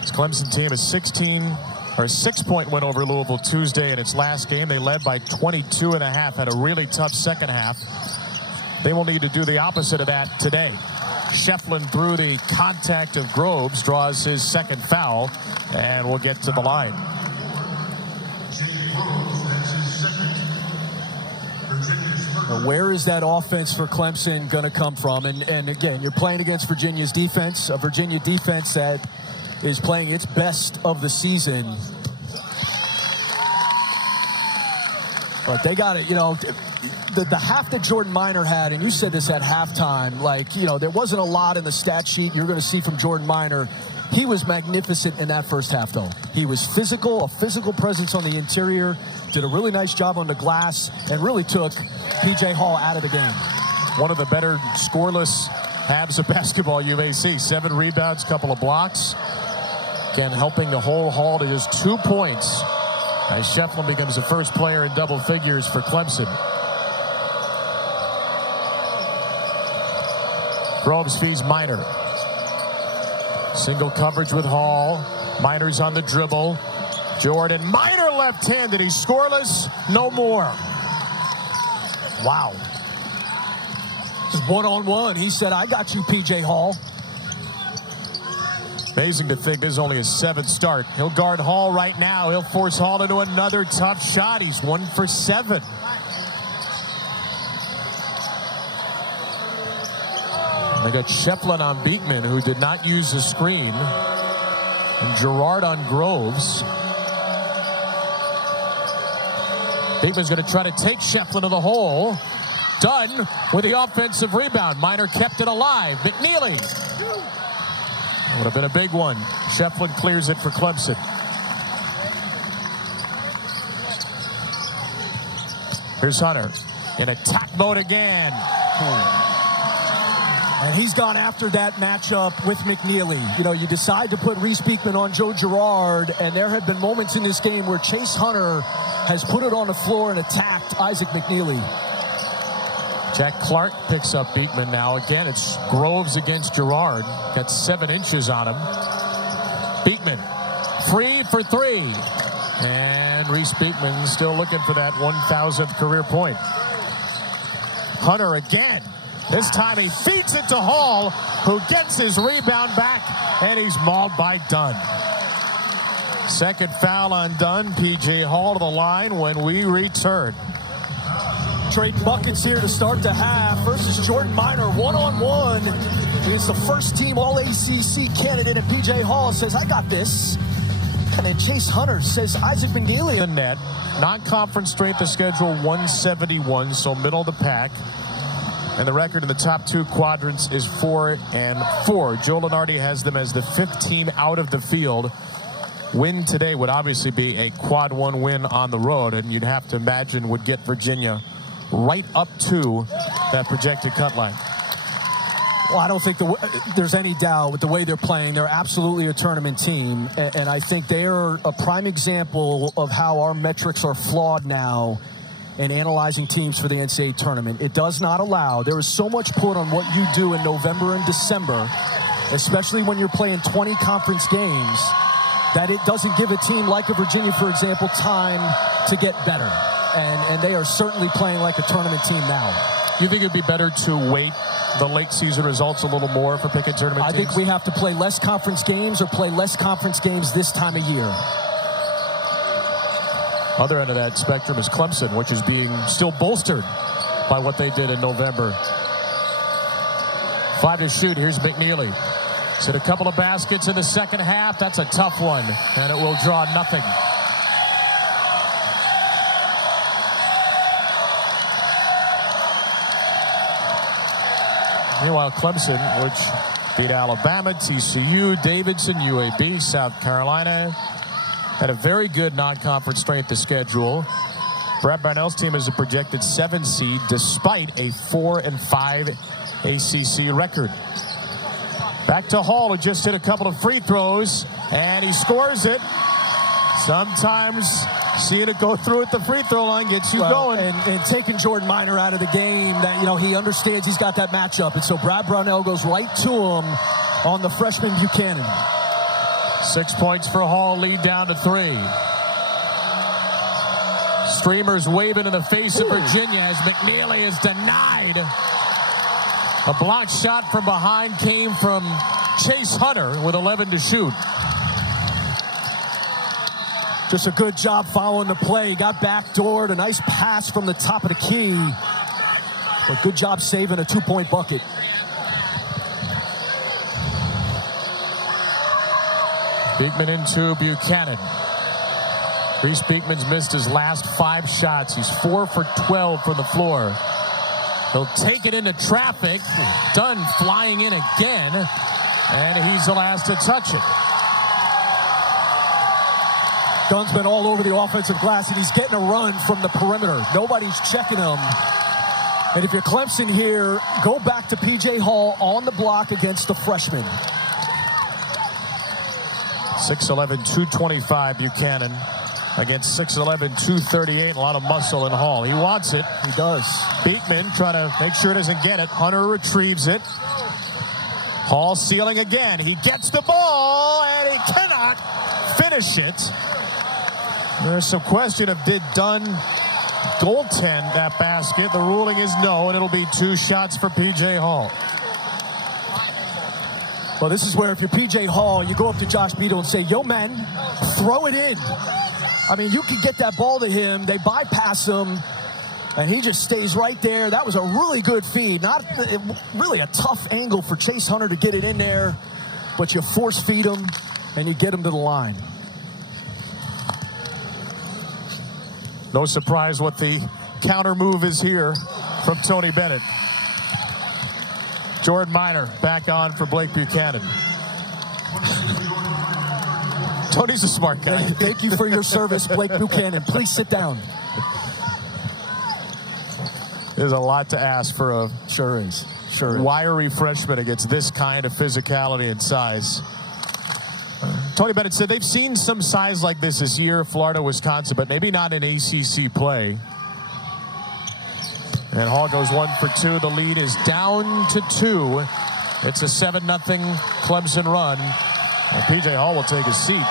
This Clemson team is 6-point win over Louisville Tuesday in its last game. They led by 22.5, had a really tough second half. They will need to do the opposite of that today. Shefflin, through the contact of Groves, draws his second foul, and will get to the line. Where is that offense for Clemson going to come from? And again, you're playing against Virginia's defense, a Virginia defense that is playing its best of the season. But they got it, you know, the half that Jordan Minor had, and you said this at halftime, like, you know, there wasn't a lot in the stat sheet you're going to see from Jordan Minor. He was magnificent in that first half, though. He was physical, a physical presence on the interior, did a really nice job on the glass, and really took P.J. Hall out of the game. one of the better scoreless halves of basketball you may see. 7 rebounds, couple of blocks. Again, helping to hold Hall to just 2 points as Shefflin becomes the first player in double figures for Clemson. Groves feeds Minor. Single coverage with Hall. Minor's on the dribble. Jordan Minor left-handed. He's scoreless. No more. Wow. Just one-on-one. He said, I got you, P.J. Hall. Amazing to think this is only his 7th start. He'll guard Hall right now. He'll force Hall into another tough shot. He's 1 for 7. They got Shefflin on Beekman, who did not use the screen. And Gerard on Groves. Beekman's going to try to take Shefflin to the hole. Done with the offensive rebound. Minor kept it alive. McKneely. Would have been a big one. Shefflin clears it for Clemson. Here's Hunter in attack mode again. And he's gone after that matchup with McKneely. You know, you decide to put Reece Beekman on Joe Girard, and there have been moments in this game where Chase Hunter has put it on the floor and attacked Isaac McKneely. Jack Clark picks up Beekman now. Again, it's Groves against Girard. Got 7 inches on him. Beekman, free for 3. And Reece Beekman still looking for that 1,000th career point. Hunter again. This time he feeds it to Hall, who gets his rebound back, and he's mauled by Dunn. Second foul on Dunn. P.J. Hall to the line when we return. Trade buckets here to start the half. Versus Jordan Minor, one-on-one. He's the first team All-ACC candidate, and P.J. Hall says, I got this. And then Chase Hunter says, Isaac McKneely. The net. Non-conference strength of schedule 171, so middle of the pack. And the record in the top 2 quadrants is 4-4. Joe Lunardi has them as the 5th team out of the field. Win today would obviously be a quad 1 win on the road, and you'd have to imagine would get Virginia right up to that projected cut line. Well, I don't think there's any doubt with the way they're playing. They're absolutely a tournament team, and I think they're a prime example of how our metrics are flawed now in analyzing teams for the NCAA tournament. It does not allow. There is so much put on what you do in November and December, especially when you're playing 20 conference games, that it doesn't give a team like a Virginia, for example, time to get better. And they are certainly playing like a tournament team now. You think it'd be better to wait the late season results a little more for picking tournament teams? I think we have to play less conference games or play less conference games this time of year. Other end of that spectrum is Clemson, which is being still bolstered by what they did in November. 5 to shoot. Here's McKneely. He's hit a couple of baskets in the second half. That's a tough one, and it will draw nothing. Meanwhile, Clemson, which beat Alabama, TCU, Davidson, UAB, South Carolina, had a very good non-conference strength of schedule. Brad Barnell's team is a projected 7 seed despite a 4-5 ACC record. Back to Hall, who just hit a couple of free throws, and he scores it. Sometimes seeing it go through at the free throw line gets you going. And taking Jordan Minor out of the game, that, you know, he understands he's got that matchup. And so Brad Brownell goes right to him on the freshman Buchanan. 6 points for Hall, lead down to 3. Streamers waving in the face of Virginia as McKneely is denied. A blocked shot from behind came from Chase Hunter with 11 to shoot. Just a good job following the play. Got backdoored. A nice pass from the top of the key. A good job saving a 2-point bucket. Beekman into Buchanan. Reece Beekman's missed his last 5 shots. He's 4 for 12 from the floor. He'll take it into traffic. Dunn flying in again. And he's the last to touch it. Dunn's been all over the offensive glass, and he's getting a run from the perimeter. Nobody's checking him. And if you're Clemson here, go back to P.J. Hall on the block against the freshman. 6'11", 225 Buchanan against 6'11", 238. A lot of muscle in Hall. He wants it. He does. Beekman trying to make sure he doesn't get it. Hunter retrieves it. Hall sealing again. He gets the ball, and he cannot finish it. There's some question of did Dunn goaltend that basket. The ruling is no, and it'll be 2 shots for P.J. Hall. Well, this is where if you're P.J. Hall, you go up to Josh Beadle and say, yo, man, throw it in. I mean, you can get that ball to him. They bypass him, and he just stays right there. That was a really good feed. Not really a tough angle for Chase Hunter to get it in there, but you force feed him, and you get him to the line. No surprise what the counter move is here from Tony Bennett. Jordan Minor back on for Blake Buchanan. Tony's a smart guy. Thank you for your service, Blake Buchanan. Please sit down. There's a lot to ask for a Sure is. wiry freshman against this kind of physicality and size. Tony Bennett said they've seen some size like this year, Florida, Wisconsin, but maybe not in ACC play. And Hall goes 1 for 2. The lead is down to 2. It's a 7-0 Clemson run. And P.J. Hall will take a seat.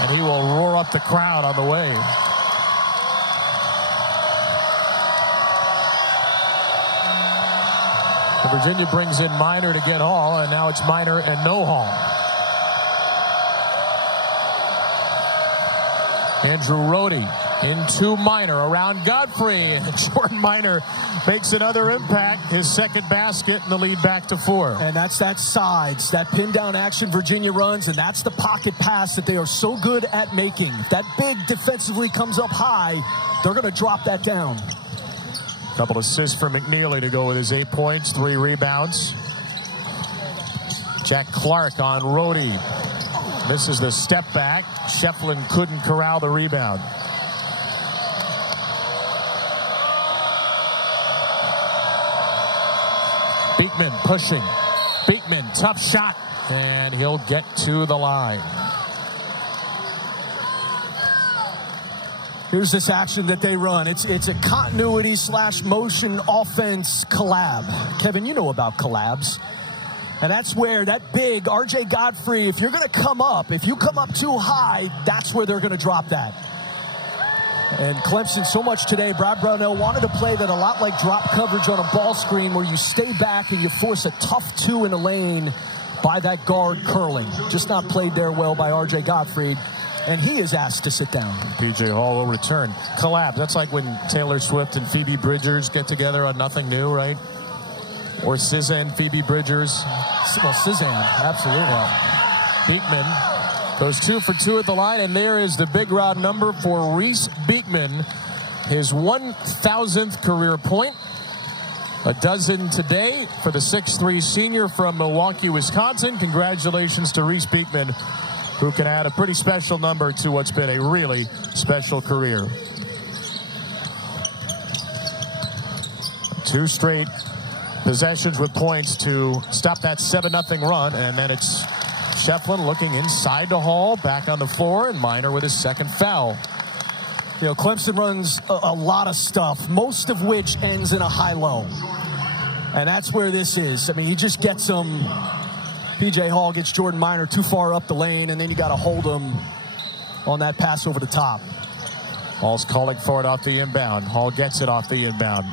And he will roar up the crowd on the way. And Virginia brings in Minor to get Hall, and now it's Minor and no Hall. Andrew Rohde into Minor around Godfrey, and Jordan Minor makes another impact, his second basket, and the lead back to 4. And that's that sides, that pin down action Virginia runs, and that's the pocket pass that they are so good at making. If that big defensively comes up high, they're going to drop that down. Couple assists for McKneely to go with his 8 points, 3 rebounds. Jack Clark on Rohde. Misses the step back. Shefflin couldn't corral the rebound. Beekman pushing. Beekman, tough shot. And he'll get to the line. Here's this action that they run. It's a continuity / motion offense collab. Kevin, you know about collabs. And that's where that big R.J. Godfrey, if you're going to come up, if you come up too high, that's where they're going to drop that. And Clemson, so much today, Brad Brownell wanted to play that a lot like drop coverage on a ball screen where you stay back and you force a tough 2 in the lane by that guard curling. Just not played there well by R.J. Godfrey. And he is asked to sit down. P.J. Hall will return. Collab, that's like when Taylor Swift and Phoebe Bridgers get together on Nothing New, right? Or SZA and Phoebe Bridgers. Well, SZA, absolutely. Beekman goes 2 for 2 at the line, and there is the big round number for Reece Beekman. His 1,000th career point. A dozen today for the 6'3" senior from Milwaukee, Wisconsin. Congratulations to Reece Beekman, who can add a pretty special number to what's been a really special career. 2 straight possessions with points to stop that 7-0 run, and then it's Shefflin looking inside to Hall, back on the floor, and Minor with his second foul. You know, Clemson runs a lot of stuff, most of which ends in a high-low. And that's where this is. I mean, he just gets them. P.J. Hall gets Jordan Minor too far up the lane, and then you got to hold him on that pass over the top. Hall's calling for it off the inbound. Hall gets it off the inbound.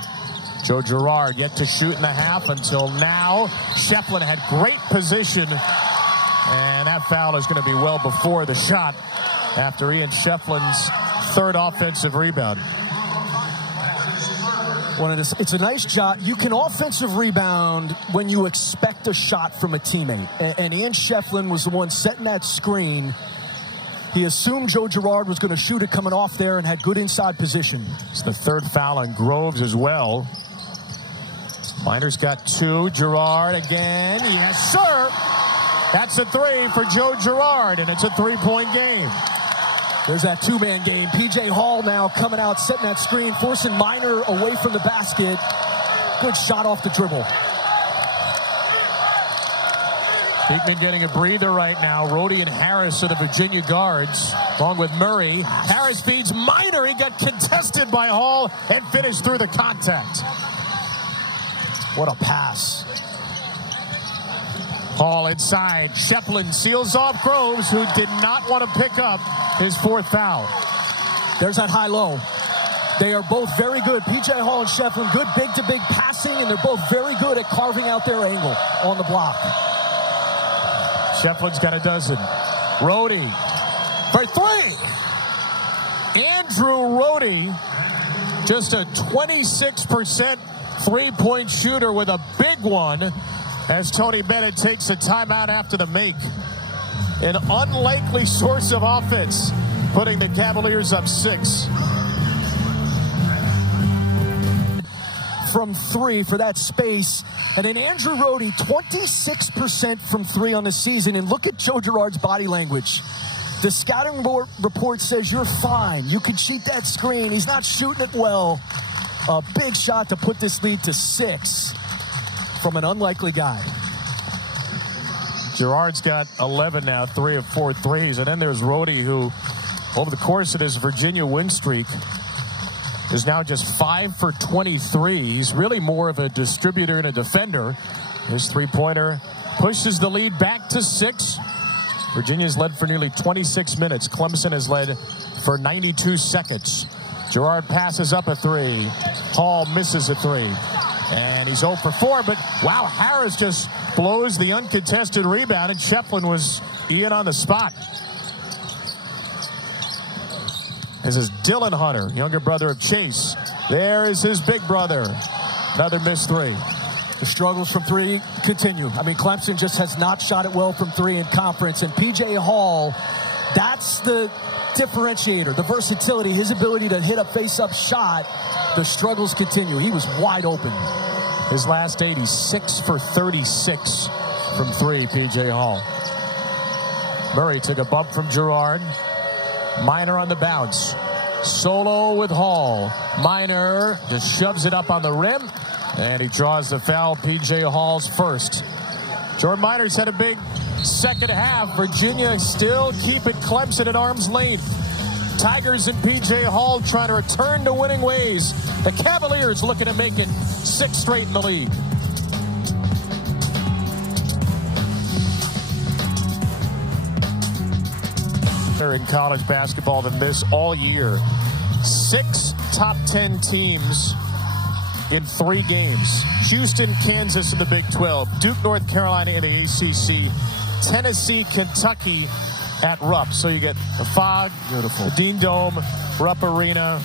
Joe Girard yet to shoot in the half until now. Shefflin had great position, and that foul is going to be well before the shot after Ian Shefflin's 3rd offensive rebound. It's a nice shot. You can offensive rebound when you expect a shot from a teammate. And Ian Shefflin was the one setting that screen. He assumed Joe Girard was going to shoot it coming off there and had good inside position. It's the 3rd foul on Groves as well. Minor's got 2. Girard again. Yes, sir. That's a 3 for Joe Girard, and it's a 3-point game. There's that two-man game. P.J. Hall now coming out, setting that screen, forcing Minor away from the basket. Good shot off the dribble. Beekman getting a breather right now. Rhodey and Harris are the Virginia guards, along with Murray. Harris feeds Minor. He got contested by Hall and finished through the contact. What a pass. Hall inside. Shefflin seals off Groves, who did not want to pick up his fourth foul. There's that high-low. They are both very good. P.J. Hall and Shefflin, good big-to-big passing, and they're both very good at carving out their angle on the block. Shefflin's got a dozen. Rhodey for three. Andrew Rhodey, just a 26% three-point shooter with a big one, as Tony Bennett takes a timeout after the make. An unlikely source of offense, putting the Cavaliers up 6. From three for that space. And then Andrew Rhodey, 26% from three on the season. And look at Joe Girard's body language. The scouting report says you're fine. You can cheat that screen. He's not shooting it well. A big shot to put this lead to 6 from an unlikely guy. Girard's got 11 now, 3 of 4 threes. And then there's Rhodey, who, over the course of his Virginia win streak, is now just 5 for 23. He's really more of a distributor and a defender. His three-pointer pushes the lead back to 6. Virginia's led for nearly 26 minutes. Clemson has led for 92 seconds. Girard passes up a 3. Hall misses a 3. And he's 0 for 4. But, wow, Harris just blows the uncontested rebound, and Shefflin was in on the spot. This is Dylan Hunter, younger brother of Chase. There is his big brother. Another missed 3. The struggles from three continue. I mean, Clemson just has not shot it well from three in conference. And P.J. Hall, that's the differentiator, the versatility, his ability to hit a face-up shot. The struggles continue. He was wide open. His last 8, he's 6 for 36 from 3, P.J. Hall. Murray took a bump from Girard. Minor on the bounce. Solo with Hall. Minor just shoves it up on the rim, and he draws the foul. P.J. Hall's first. Jordan Minor's had a big second half. Virginia still keeping Clemson at arm's length. Tigers and P.J. Hall trying to return to winning ways. The Cavaliers looking to make it 6 straight in the league. In college basketball than this all year. 6 top 10 teams in 3 games. Houston, Kansas in the Big 12. Duke, North Carolina in the ACC. Tennessee, Kentucky at Rupp. So you get the Fog, beautiful, the Dean Dome, Rupp Arena.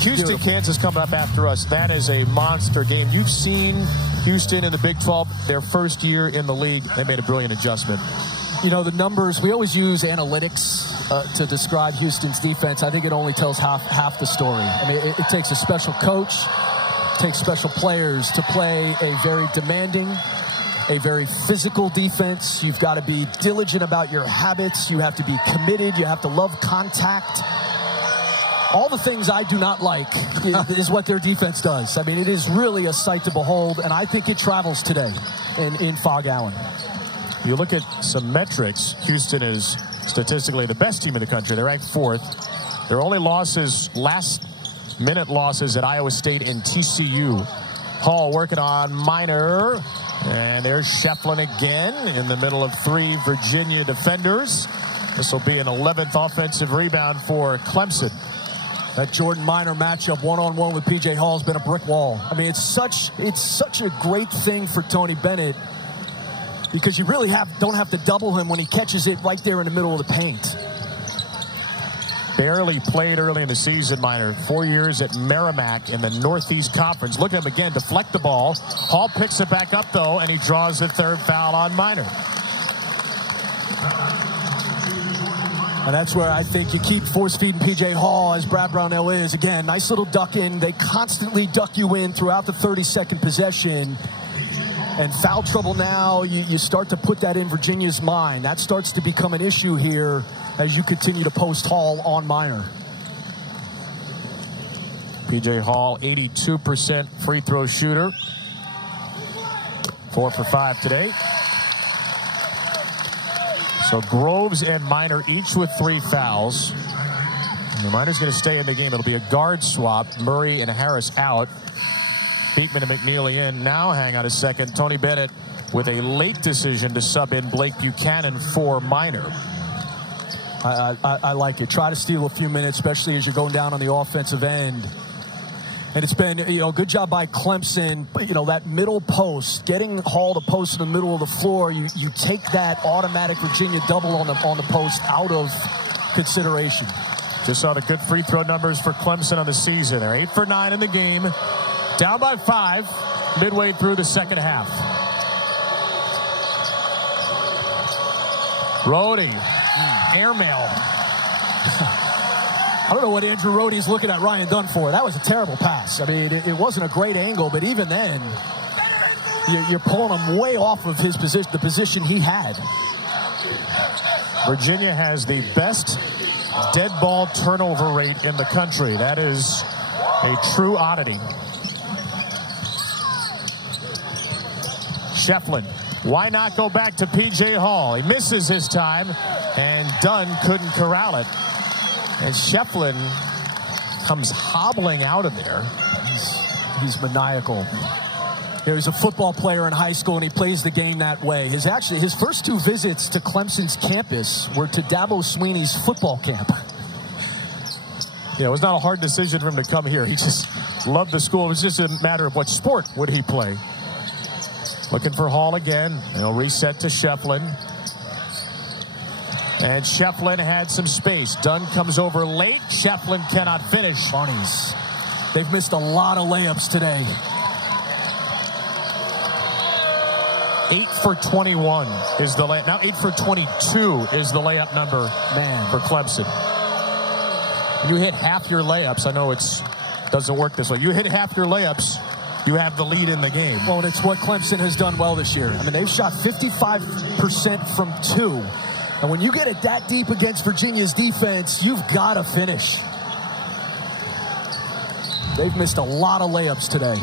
Houston, beautiful. Kansas coming up after us. That is a monster game. You've seen Houston in the Big 12, their first year in the league. They made a brilliant adjustment. You know, the numbers, we always use analytics to describe Houston's defense. I think it only tells half the story. I mean, it takes a special coach, it takes special players to play a very demanding, a very physical defense. You've got to be diligent about your habits. You have to be committed. You have to love contact. All the things I do not like is what their defense does. I mean, it is really a sight to behold, and I think it travels today in Fog Allen. You look at some metrics, Houston is statistically the best team in the country. They're ranked 4th. Their only losses, last-minute losses at Iowa State and TCU. Hall working on Minor. And there's Shefflin again in the middle of 3 Virginia defenders. This will be an 11th offensive rebound for Clemson. That Jordan Minor matchup one-on-one with P.J. Hall has been a brick wall. I mean, it's such a great thing for Tony Bennett, because you really don't have to double him when he catches it right there in the middle of the paint. Barely played early in the season, Minor. 4 years at Merrimack in the Northeast Conference. Look at him again, deflect the ball. Hall picks it back up, though, and he draws the 3rd foul on Minor. And that's where I think you keep force-feeding P.J. Hall, as Brad Brownell is. Again, nice little duck in. They constantly duck you in throughout the 32nd possession. And foul trouble now, you start to put that in Virginia's mind. That starts to become an issue here as you continue to post Hall on Minor. P.J. Hall, 82% free throw shooter. 4 for 5 today. So Groves and Minor each with 3 fouls. And Minor's going to stay in the game. It'll be a guard swap. Murray and Harris out. Beekman and McKneely in. Now, hang on a second. Tony Bennett with a late decision to sub in Blake Buchanan for Minor. I like it. Try to steal a few minutes, especially as you're going down on the offensive end. And it's been, good job by Clemson. That middle post, getting Hall to post in the middle of the floor, you take that automatic Virginia double on the post out of consideration. Just saw the good free throw numbers for Clemson on the season. They're 8 for 9 in the game. Down by 5 midway through the second half. Rhodey, airmail. I don't know what Andrew Rhodey's looking at Ryan Dunn for. That was a terrible pass. I mean, it wasn't a great angle, but even then, you're pulling him way off of his position, the position he had. Virginia has the best dead ball turnover rate in the country. That is a true oddity. Shefflin, why not go back to P.J. Hall? He misses his time, and Dunn couldn't corral it. And Shefflin comes hobbling out of there. He's maniacal. There's a football player in high school, and he plays the game that way. His first 2 visits to Clemson's campus were to Dabo Sweeney's football camp. Yeah, it was not a hard decision for him to come here. He just loved the school. It was just a matter of what sport would he play. Looking for Hall again. He'll reset to Shefflin. And Shefflin had some space. Dunn comes over late. Shefflin cannot finish. Bunnies. They've missed a lot of layups today. 8 for 21 is the layup. Now 8 for 22 is the layup number, for Clemson. You hit half your layups. I know it doesn't work this way. You hit half your layups, you have the lead in the game. Well, and it's what Clemson has done well this year. I mean, they've shot 55% from 2. And when you get it that deep against Virginia's defense, you've got to finish. They've missed a lot of layups today.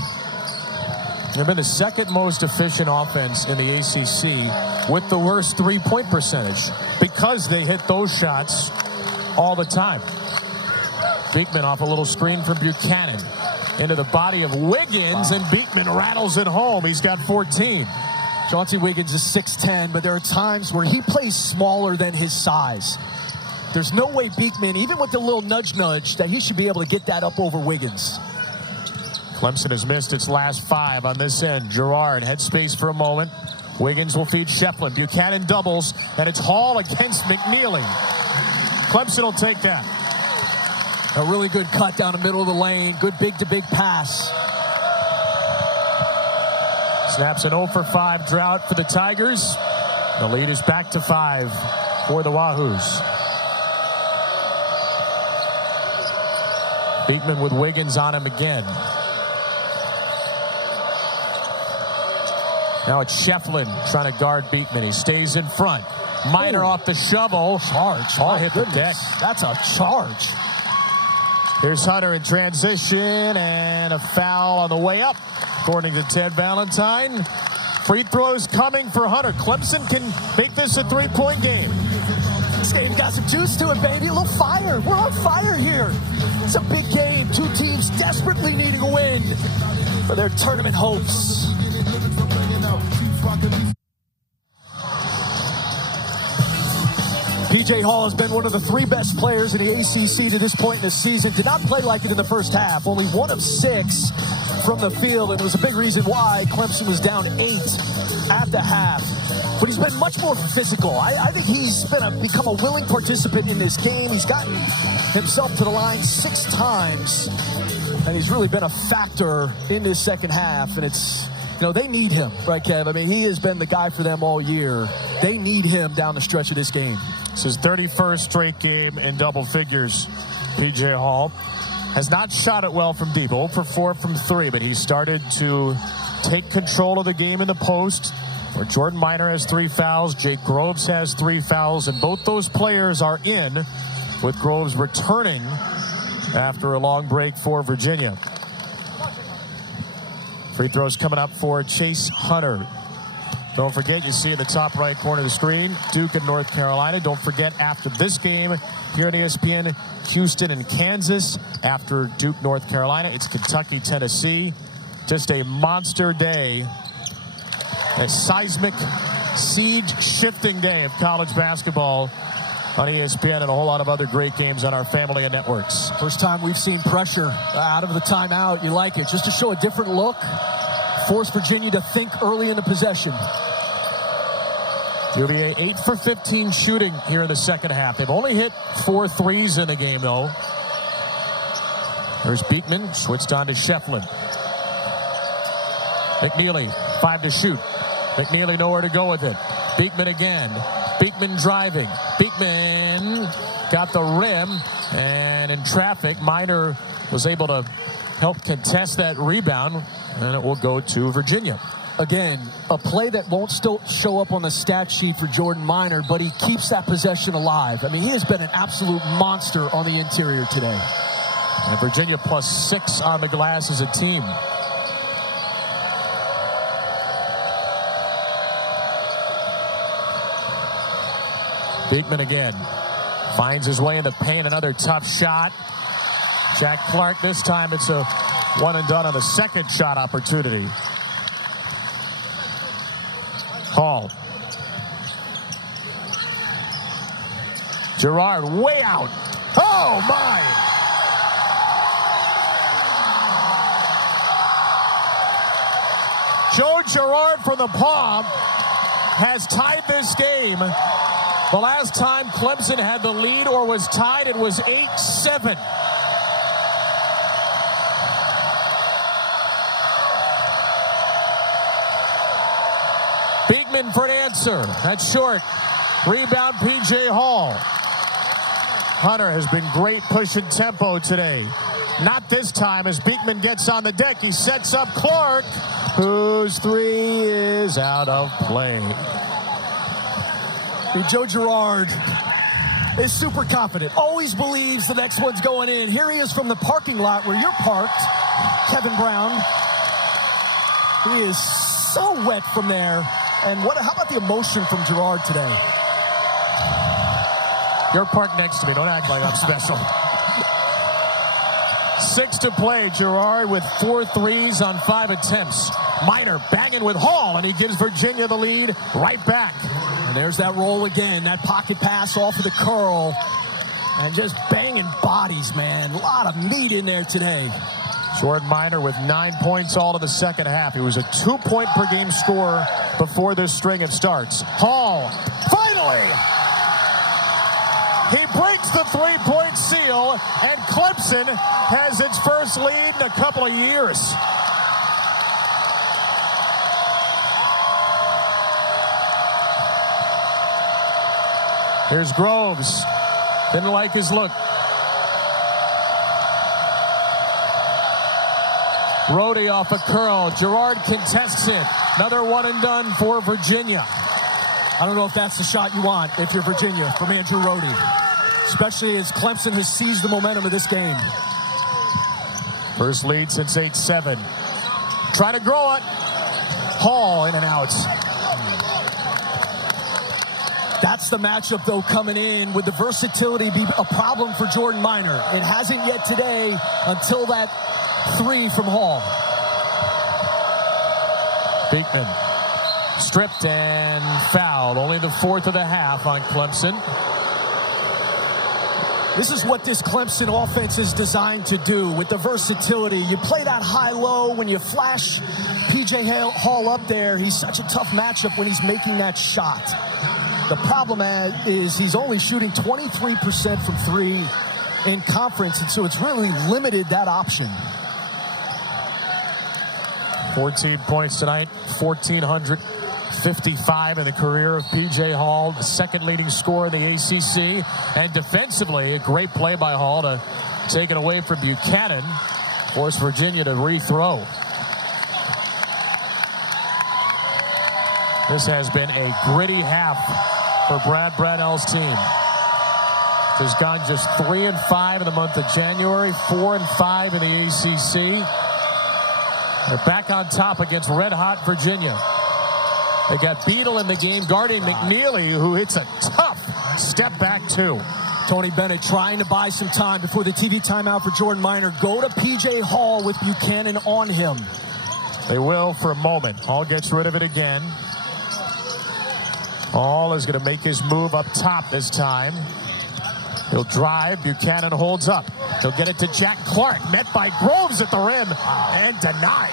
They've been the second most efficient offense in the ACC with the worst three-point percentage because they hit those shots all the time. Beekman off a little screen from Buchanan into the body of Wiggins, and Beekman rattles it home. He's got 14. Chauncey Wiggins is 6'10", but there are times where he plays smaller than his size. There's no way Beekman, even with the little nudge, that he should be able to get that up over Wiggins. Clemson has missed its last 5 on this end. Gerard had space for a moment. Wiggins will feed Shefflin. Buchanan doubles, and it's Hall against McKneely. Clemson will take that. A really good cut down the middle of the lane. Good big-to-big pass. Snaps an 0 for 5 drought for the Tigers. The lead is back to 5 for the Wahoos. Beekman with Wiggins on him again. Now it's Shefflin trying to guard Beekman. He stays in front. Minor off the shovel. Charge. Hall hit the deck. That's a charge. Here's Hunter in transition, and a foul on the way up, according to Ted Valentine. Free throws coming for Hunter. Clemson can make this a 3-point game. This game got some juice to it, baby. A little fire. We're on fire here. It's a big game. 2 teams desperately needing a win for their tournament hopes. P.J. Hall has been one of the 3 best players in the ACC to this point in the season. Did not play like it in the first half. Only 1 of 6 from the field, and it was a big reason why Clemson was down 8 at the half. But he's been much more physical. I think he's become a willing participant in this game. He's gotten himself to the line 6 times, and he's really been a factor in this second half. And it's, they need him, right, Kev? I mean, he has been the guy for them all year. They need him down the stretch of this game. It's his 31st straight game in double figures. P.J. Hall has not shot it well from deep. 0 for 4 from 3, but he started to take control of the game in the post. where Jordan Minor has 3 fouls, Jake Groves has 3 fouls, and both those players are in, with Groves returning after a long break for Virginia. Free throws coming up for Chase Hunter. Don't forget, you see in the top right corner of the screen, Duke and North Carolina. Don't forget, after this game here on ESPN, Houston and Kansas. After Duke, North Carolina, it's Kentucky, Tennessee. Just a monster day, a seismic, siege-shifting day of college basketball on ESPN, and a whole lot of other great games on our family of networks. First time we've seen pressure out of the timeout. You like it, just to show a different look. Force Virginia to think early in the possession. UVA 8 for 15 shooting here in the second half. They've only hit 4 threes in the game, though. There's Beekman, switched on to Shefflin. McKneely, 5 to shoot. McKneely nowhere to go with it. Beekman again. Beekman driving. Beekman got the rim, and in traffic, Minor was able to help contest that rebound, and it will go to Virginia. Again, a play that won't still show up on the stat sheet for Jordan Minor, but he keeps that possession alive. I mean, he has been an absolute monster on the interior today. And Virginia +6 on the glass as a team. Beekman again. Finds his way in the paint. Another tough shot. Jack Clark, this time it's a one and done on the second shot opportunity. Hall. Gerard way out. Oh my! Joe Girard from the palm has tied this game. The last time Clemson had the lead or was tied, it was 8-7. Beekman for an answer. That's short. Rebound, P.J. Hall. Hunter has been great pushing tempo today. Not this time as Beekman gets on the deck. He sets up Clark, whose 3 is out of play. Joe Girard is super confident. Always believes the next one's going in. Here he is from the parking lot where you're parked. Kevin Brown. He is so wet from there. And how about the emotion from Girard today? You're parked next to me. Don't act like I'm special. 6 to play. Girard with 4 threes on 5 attempts. Minor banging with Hall, and he gives Virginia the lead right back. And there's that roll again. That pocket pass off of the curl. And just banging bodies, man. A lot of meat in there today. Jordan Minor with 9 points all in the second half. He was a 2-point per game scorer before this string of starts. Hall, finally! He breaks the 3-point seal, and Clemson has its first lead in a couple of years. Here's Groves. Didn't like his look. Rhodey off a curl. Girard contests it. Another one and done for Virginia. I don't know if that's the shot you want if you're Virginia from Andrew Rhodey. Especially as Clemson has seized the momentum of this game. First lead since 8-7. Try to grow it. Hall in and out. That's the matchup, though, coming in. Would the versatility be a problem for Jordan Minor? It hasn't yet today until that 3 from Hall. Beekman stripped and fouled. Only the 4th of the half on Clemson. This is what this Clemson offense is designed to do with the versatility. You play that high-low when you flash P.J. Hall up there. He's such a tough matchup when he's making that shot. The problem is he's only shooting 23% from 3 in conference, and so it's really limited that option. 14 points tonight, 1,455 in the career of P.J. Hall, the second leading scorer in the ACC. And defensively, a great play by Hall to take it away from Buchanan, force Virginia to rethrow. This has been a gritty half for Brad Brownell's team. Has gone just 3-5 in the month of January, 4-5 in the ACC. They're back on top against red-hot Virginia. They got Beadle in the game, guarding McKneely, who hits a tough step back too. Tony Bennett trying to buy some time before the TV timeout for Jordan Minor. Go to P.J. Hall with Buchanan on him. They will for a moment. Hall gets rid of it again. Hall is going to make his move up top this time. He'll drive. Buchanan holds up. He'll get it to Jack Clark. Met by Groves at the rim and denied.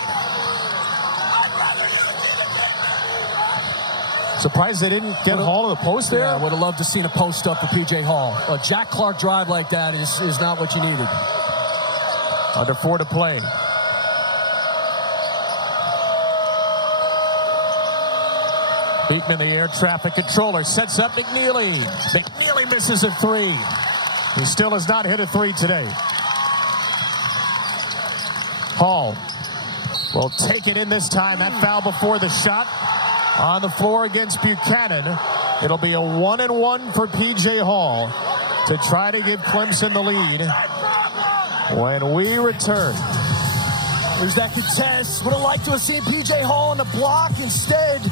Surprised they didn't get Hall to the post there. Yeah, I would have loved to seen a post up for P.J. Hall. A Jack Clark drive like that is not what you needed. Under 4 to play. Beekman, the air traffic controller, sets up McKneely. McKneely misses a 3. He still has not hit a 3 today. Hall will take it in this time. That foul before the shot. On the floor against Buchanan. It'll be a 1-and-1 for P.J. Hall to try to give Clemson the lead when we return. There's that contest. Would have liked to have seen P.J. Hall on the block. Instead,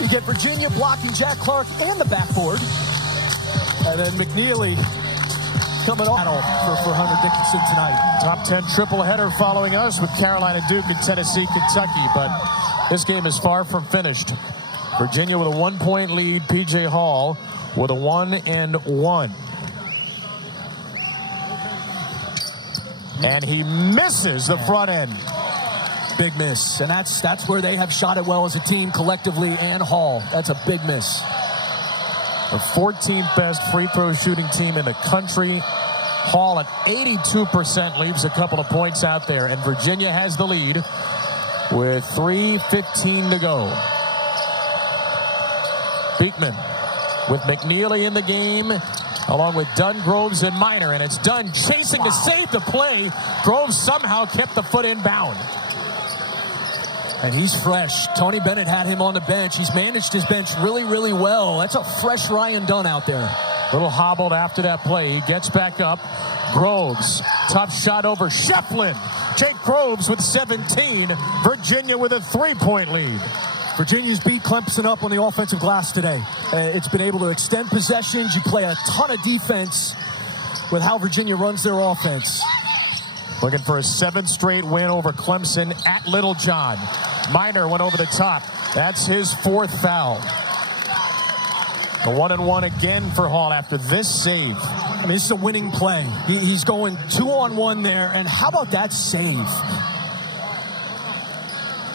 you get Virginia blocking Jack Clark and the backboard. And then McKneely coming on for Hunter Dickinson tonight. Top 10 triple header following us with Carolina, Duke, and Tennessee, Kentucky. But this game is far from finished. Virginia with a 1-point lead. P.J. Hall with a 1-and-1. And he misses the front end. Big miss. And that's where they have shot it well as a team collectively, and Hall. That's a big miss. The 14th best free throw shooting team in the country. Hall at 82% leaves a couple of points out there. And Virginia has the lead with 3:15 to go. Beekman with McKneely in the game, along with Dunn, Groves, and Minor. And it's Dunn chasing to save the play. Groves somehow kept the foot inbound. And he's fresh. Tony Bennett had him on the bench. He's managed his bench really, really well. That's a fresh Ryan Dunn out there. Little hobbled after that play. He gets back up. Groves, tough shot over Shefflin. Jake Groves with 17. Virginia with a 3-point lead. Virginia's beat Clemson up on the offensive glass today. It's been able to extend possessions. You play a ton of defense with how Virginia runs their offense. Looking for a 7th straight win over Clemson at Little John. Minor went over the top. That's his 4th foul. A 1-and-1 again for Hall after this save. I mean, this is a winning play. He's going 2-on-1 there, and how about that save?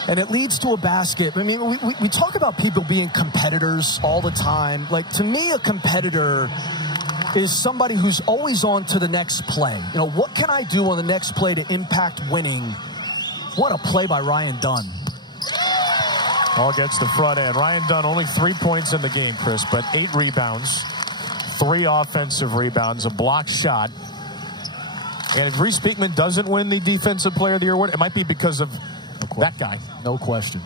And it leads to a basket. I mean, we talk about people being competitors all the time. Like, to me, a competitor is somebody who's always on to the next play. You know, what can I do on the next play to impact winning? What a play by Ryan Dunn. Hall gets the front end. Ryan Dunn only 3 points in the game, Chris, but 8 rebounds, 3 offensive rebounds, a blocked shot. And if Reece Beekman doesn't win the Defensive Player of the Year award, it might be because of that guy. No question.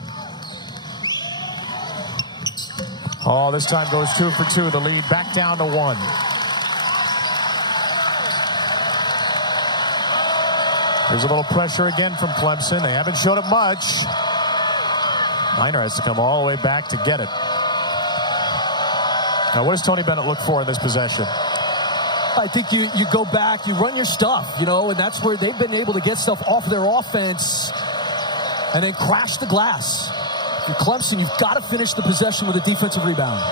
Hall this time goes 2 for 2. The lead back down to 1. There's a little pressure again from Clemson. They haven't showed it much. Minor has to come all the way back to get it. Now, what does Tony Bennett look for in this possession? I think you go back, you run your stuff, you know, and that's where they've been able to get stuff off their offense and then crash the glass. If you're Clemson, you've got to finish the possession with a defensive rebound.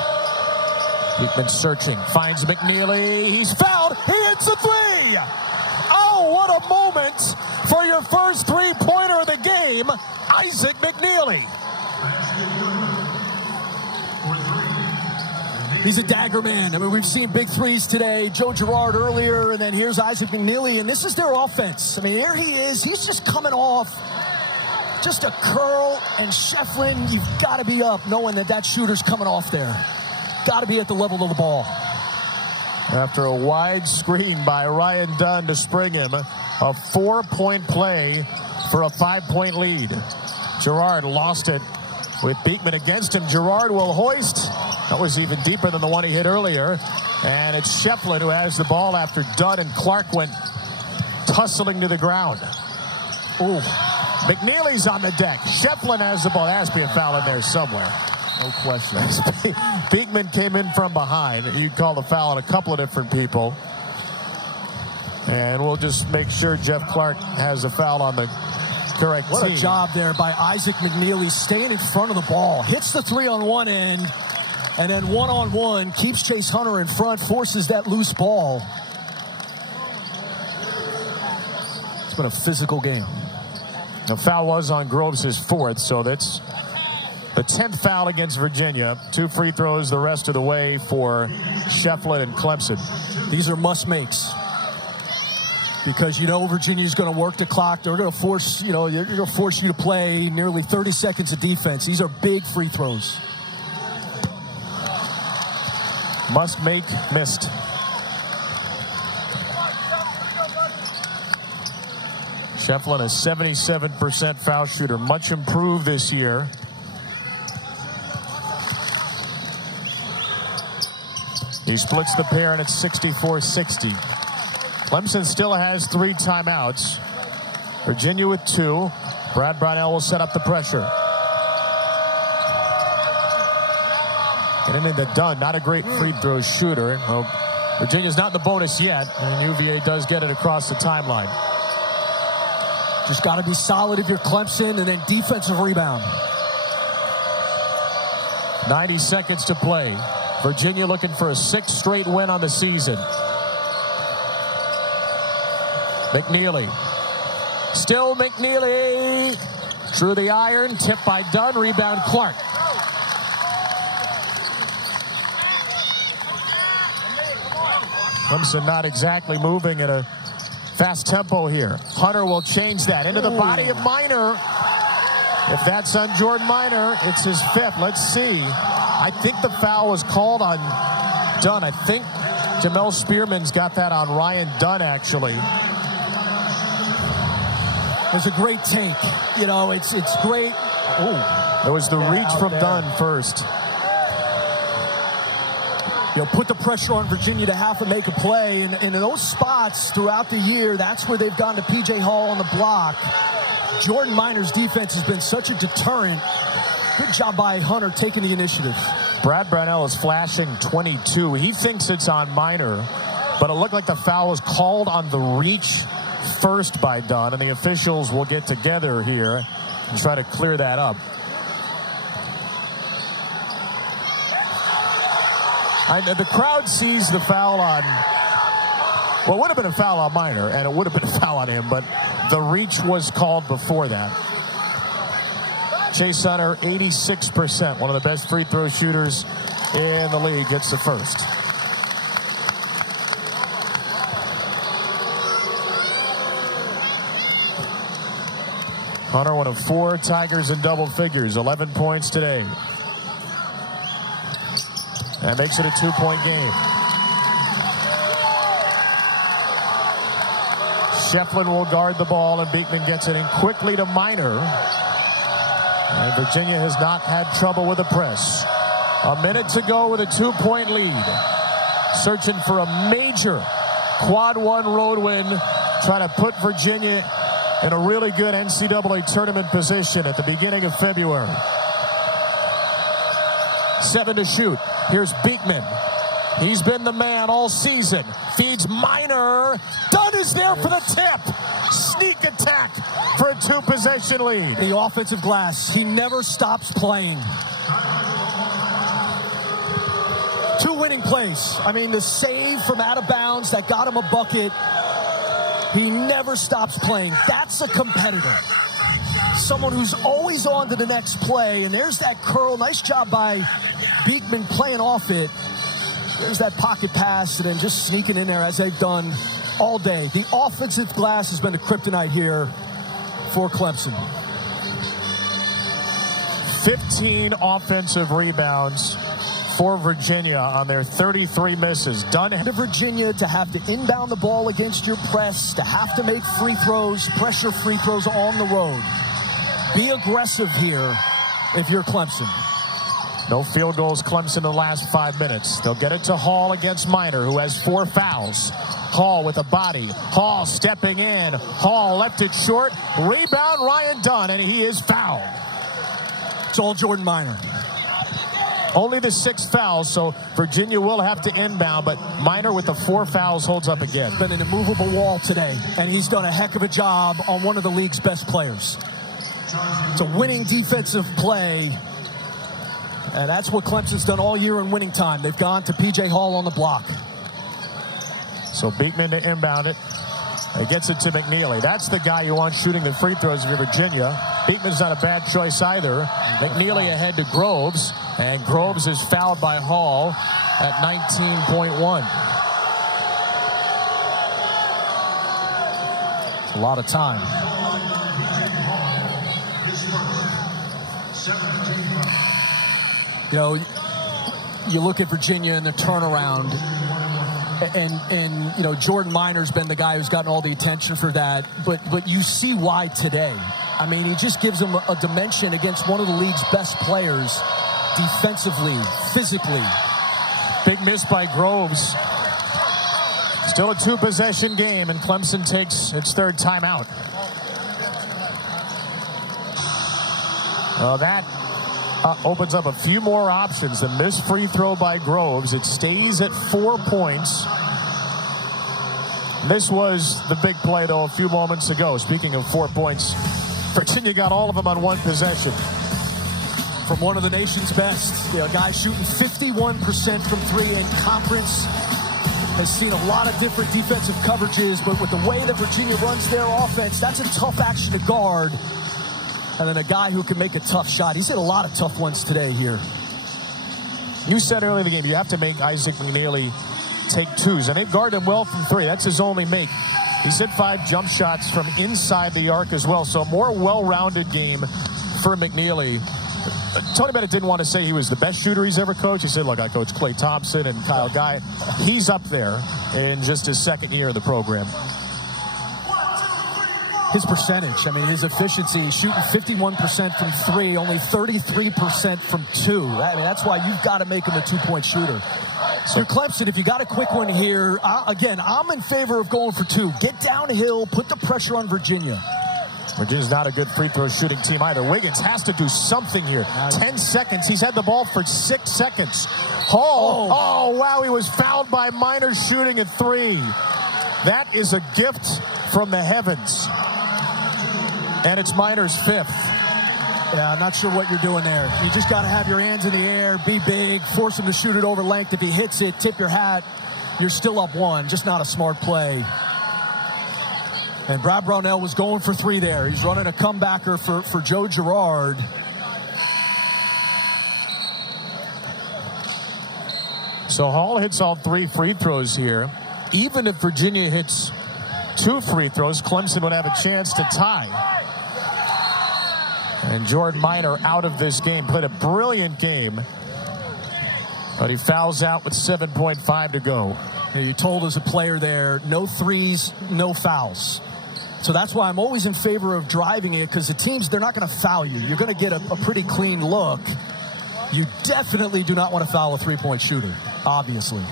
Beekman searching, finds McKneely. He's fouled. He hits a 3. Oh, what a moment for your first 3-pointer of the game, Isaac McKneely. He's a dagger man. I mean, we've seen big threes today. Joe Girard earlier, and then here's Isaac McKneely, and this is their offense. I mean, here he is. He's just coming off just a curl, and Shefflin, you've got to be up knowing that shooter's coming off there. Got to be at the level of the ball. After a wide screen by Ryan Dunn to spring him, a 4-point play for a 5-point lead. Girard lost it with Beekman against him. Gerard will hoist. That was even deeper than the one he hit earlier. And it's Shefflin who has the ball after Dunn and Clark went tussling to the ground. Ooh. McKneely's on the deck. Shefflin has the ball. There has to be a foul in there somewhere. No question. Beekman came in from behind. You'd call the foul on a couple of different people. And we'll just make sure Jeff Clark has a foul on the correct team. What a job there by Isaac McKneely, staying in front of the ball. Hits the three on one end, and then one-on-one, keeps Chase Hunter in front, forces that loose ball. It's been a physical game. The foul was on Groves, his fourth, so that's the 10th foul against Virginia. 2 free throws the rest of the way for Shefflin and Clemson. These are must-makes. Because you know Virginia's going to work the clock. They're going to force, they're going to force you to play nearly 30 seconds of defense. These are big free throws. Must make, missed. Shefflin, a 77% foul shooter, much improved this year. He splits the pair, and it's 64-60. Clemson still has 3 timeouts. Virginia with 2. Brad Brownell will set up the pressure. Getting into Dunn, not a great free throw shooter. Well, Virginia's not in the bonus yet, and UVA does get it across the timeline. Just got to be solid if you're Clemson, and then defensive rebound. 90 seconds to play. Virginia looking for a 6th straight win on the season. McKneely. Still McKneely. Through the iron. Tipped by Dunn. Rebound Clark. Clemson not exactly moving at a fast tempo here. Hunter will change that into the body of Minor. If that's on Jordan Minor, it's his 5th. Let's see. I think the foul was called on Dunn. I think Jamel Spearman's got that on Ryan Dunn, actually. It's a great take. It's great. Oh, there was the reach from Dunn first. Put the pressure on Virginia to have to make a play. And in those spots throughout the year, that's where they've gone to P.J. Hall on the block. Jordan Minor's defense has been such a deterrent. Good job by Hunter taking the initiative. Brad Brownell is flashing 22. He thinks it's on Minor, but it looked like the foul was called on the reach first by Dunn, and the officials will get together here and try to clear that up. The crowd sees the foul on, well, it would have been a foul on Minor, and it would have been a foul on him, but the reach was called before that. Chase Hunter, 86%, one of the best free throw shooters in the league, gets the first. Hunter, one of 4 Tigers in double figures, 11 points today. That makes it a 2-point game. Shefflin will guard the ball, and Beekman gets it in quickly to Minor. And Virginia has not had trouble with the press. A minute to go with a 2-point lead. Searching for a major quad 1 road win. Trying to put Virginia in a really good NCAA tournament position at the beginning of February. 7 to shoot. Here's Beekman. He's been the man all season. Feeds Minor. Dunn is there for the tip. Sneak attack for a 2-possession lead. The offensive glass. He never stops playing. 2 winning plays. I mean, the save from out of bounds that got him a bucket. He never stops playing. That's a competitor. Someone who's always on to the next play. And there's that curl. Nice job by Beekman playing off it. There's that pocket pass and then just sneaking in there as they've done all day. The offensive glass has been the kryptonite here for Clemson. 15 offensive rebounds for Virginia on their 33 misses. Dunn to Virginia to have to inbound the ball against your press, to have to make free throws, pressure free throws on the road. Be aggressive here if you're Clemson. No field goals, Clemson in the last 5 minutes. They'll get it to Hall against Minor, who has 4 fouls. Hall with a body. Hall stepping in. Hall left it short. Rebound, Ryan Dunn, and he is fouled. It's all Jordan Minor. Only the 6th foul, so Virginia will have to inbound, but Minor with the 4 fouls holds up again. Been an immovable wall today, and he's done a heck of a job on one of the league's best players. It's a winning defensive play, and that's what Clemson's done all year in winning time. They've gone to P.J. Hall on the block. So Beekman to inbound it. He gets it to McKneely. That's the guy you want shooting the free throws if you're Virginia. Beekman's not a bad choice either. McKneely ahead to Groves, and Groves is fouled by Hall at 19.1. A lot of time. You know, you look at Virginia and the turnaround, and you know, Jordan Minor's been the guy who's gotten all the attention for that, but you see why today. I mean, he just gives them a dimension against one of the league's best players, defensively, physically. Big miss by Groves. Still a 2-possession game, and Clemson takes its 3rd timeout. Well, that opens up a few more options. The missed free throw by Groves. It stays at 4 points. This was the big play, though, a few moments ago. Speaking of 4 points, Virginia got all of them on 1 possession. From one of the nation's best. You know, guy shooting 51% from 3 in conference. Has seen a lot of different defensive coverages, but with the way that Virginia runs their offense, that's a tough action to guard. And then a guy who can make a tough shot. He's hit a lot of tough ones today here. You said earlier in the game, you have to make Isaac McKneely take 2s, and they've guarded him well from 3. That's his only make. He's hit 5 jump shots from inside the arc as well, so a more well-rounded game for McKneely. Tony Bennett didn't want to say he was the best shooter he's ever coached. He said, look, I coached Klay Thompson and Kyle Guy. He's up there in just his 2nd year of the program. His percentage, I mean, his efficiency, shooting 51% from 3, only 33% from 2. I mean, that's why you've got to make him a 2-point shooter. So Clemson, if you got a quick one here, again, I'm in favor of going for 2. Get downhill, put the pressure on Virginia. Virginia's not a good free throw shooting team either. Wiggins has to do something here. 10 seconds. He's had the ball for 6 seconds. Hall. Oh, wow. He was fouled by Minor shooting at 3. That is a gift from the heavens. And it's Minor's 5th. Yeah, I'm not sure what you're doing there. You just got to have your hands in the air, be big, force him to shoot it over length. If he hits it, tip your hat. You're still up 1. Just not a smart play. And Brad Brownell was going for 3 there. He's running a comebacker for Joe Girard. So Hall hits all 3 free throws here. Even if Virginia hits 2 free throws, Clemson would have a chance to tie. And Jordan Minor out of this game. Played a brilliant game. But he fouls out with 7.5 to go. You told as a player there, no 3s, no fouls. So that's why I'm always in favor of driving it, because the teams, they're not going to foul you. You're going to get a pretty clean look. You definitely do not want to foul a 3-point shooter, obviously.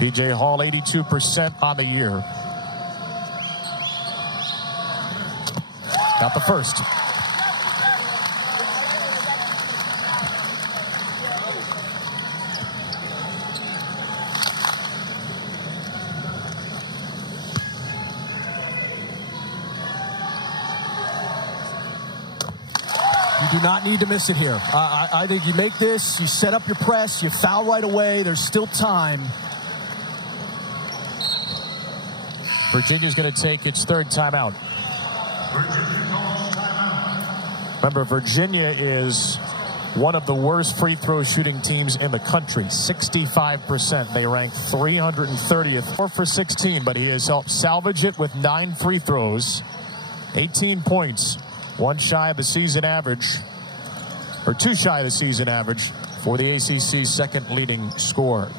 P.J. Hall, 82% on the year. Got the first. You do not need to miss it here. I think you make this, you set up your press, you foul right away. There's still time. Virginia's going to take its 3rd timeout. Remember, Virginia is one of the worst free throw shooting teams in the country. 65%. They rank 330th. 4 for 16, but he has helped salvage it with 9 free throws. 18 points. 1 shy of the season average. Or 2 shy of the season average for the ACC's 2nd leading scorer.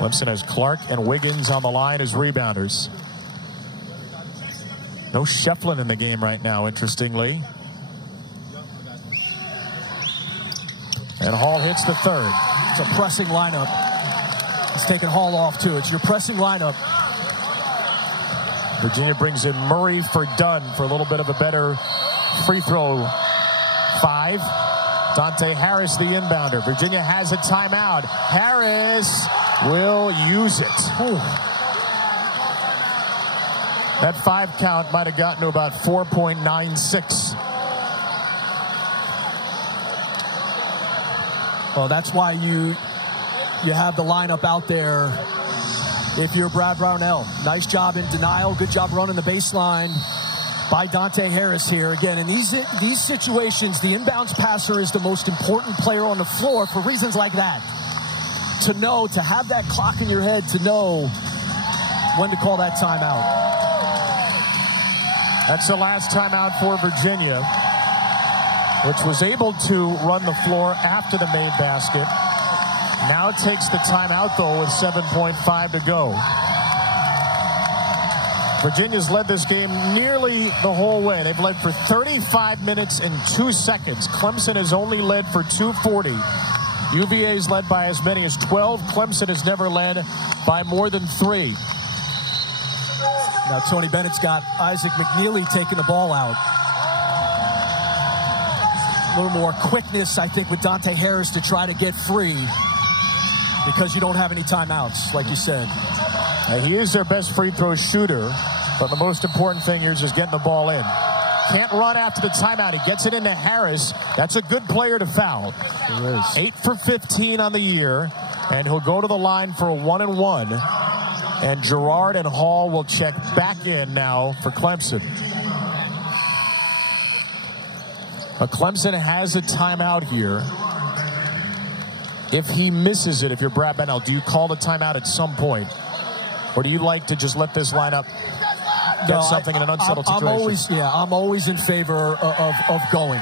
Clemson has Clark and Wiggins on the line as rebounders. No Shefflin in the game right now, interestingly. And Hall hits the third. It's a pressing lineup. It's taking Hall off, too. It's your pressing lineup. Virginia brings in Murray for Dunn for a little bit of a better free throw. 5. Dante Harris, the inbounder. Virginia has a timeout. Harris will use it. Ooh. That 5 count might have gotten to about 4.96. Well, that's why you have the lineup out there if you're Brad Brownell. Nice job in denial. Good job running the baseline by Dante Harris here. Again, in these situations, the inbounds passer is the most important player on the floor for reasons like that. To have that clock in your head, to know when to call that timeout. That's the last timeout for Virginia, which was able to run the floor after the made basket. Now takes the timeout, though, with 7.5 to go. Virginia's led this game nearly the whole way. They've led for 35 minutes and 2 seconds. Clemson has only led for 2:40. UVA's led by as many as 12. Clemson has never led by more than 3. Now Tony Bennett's got Isaac McKneely taking the ball out. A little more quickness, I think, with Dante Harris to try to get free because you don't have any timeouts, like you said. He is their best free throw shooter, but the most important thing here is just getting the ball in. Can't run after the timeout. He gets it into Harris. That's a good player to foul. He is. 8 for 15 on the year, and he'll go to the line for a 1-and-1. And Gerard and Hall will check back in now for Clemson. Clemson has a timeout here. If he misses it, if you're Brad Brownell, do you call the timeout at some point? Or do you like to just let this lineup get something in an unsettled situation? I'm always in favor of going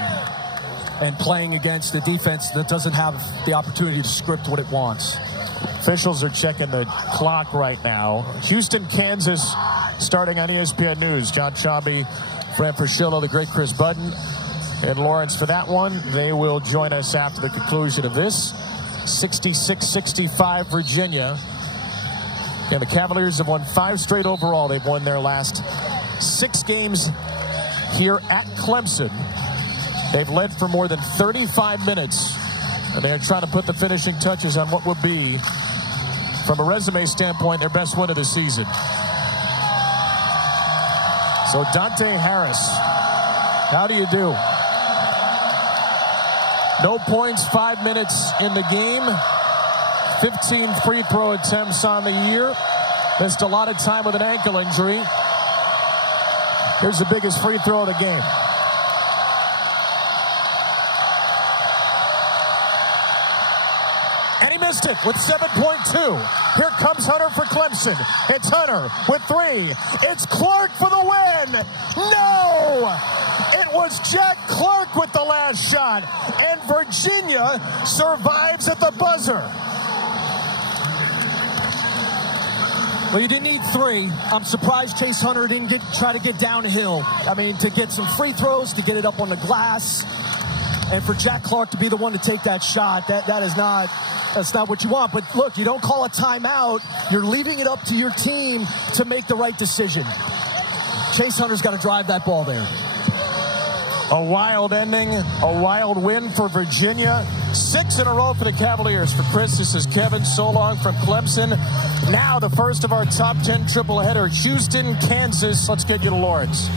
and playing against the defense that doesn't have the opportunity to script what it wants. Officials are checking the clock right now. Houston, Kansas, starting on ESPN News. John Chauby, Fran Fraschillo, the great Chris Budden, and Lawrence for that one. They will join us after the conclusion of this. 66-65 Virginia. And the Cavaliers have won 5 straight overall. They've won their last 6 games here at Clemson. They've led for more than 35 minutes. And they're trying to put the finishing touches on what would be, from a resume standpoint, their best win of the season. So Dante Harris, how do you do? No points, 5 minutes in the game. 15 free throw attempts on the year. Missed a lot of time with an ankle injury. Here's the biggest free throw of the game. And he missed it with 7.2. Here comes Hunter for Clemson. It's Hunter with 3. It's Clark for the win. No! It was Jack Clark with the last shot. And Virginia survives at the buzzer. Well, you didn't need 3. I'm surprised Chase Hunter didn't try to get downhill. I mean, to get some free throws, to get it up on the glass, and for Jack Clark to be the one to take that shot, that's not what you want. But look, you don't call a timeout. You're leaving it up to your team to make the right decision. Chase Hunter's got to drive that ball there. A wild ending, a wild win for Virginia. 6 in a row for the Cavaliers. For Chris, this is Kevin. So long from Clemson. Now the first of our top 10 triple header. Houston, Kansas. Let's get you to Lawrence.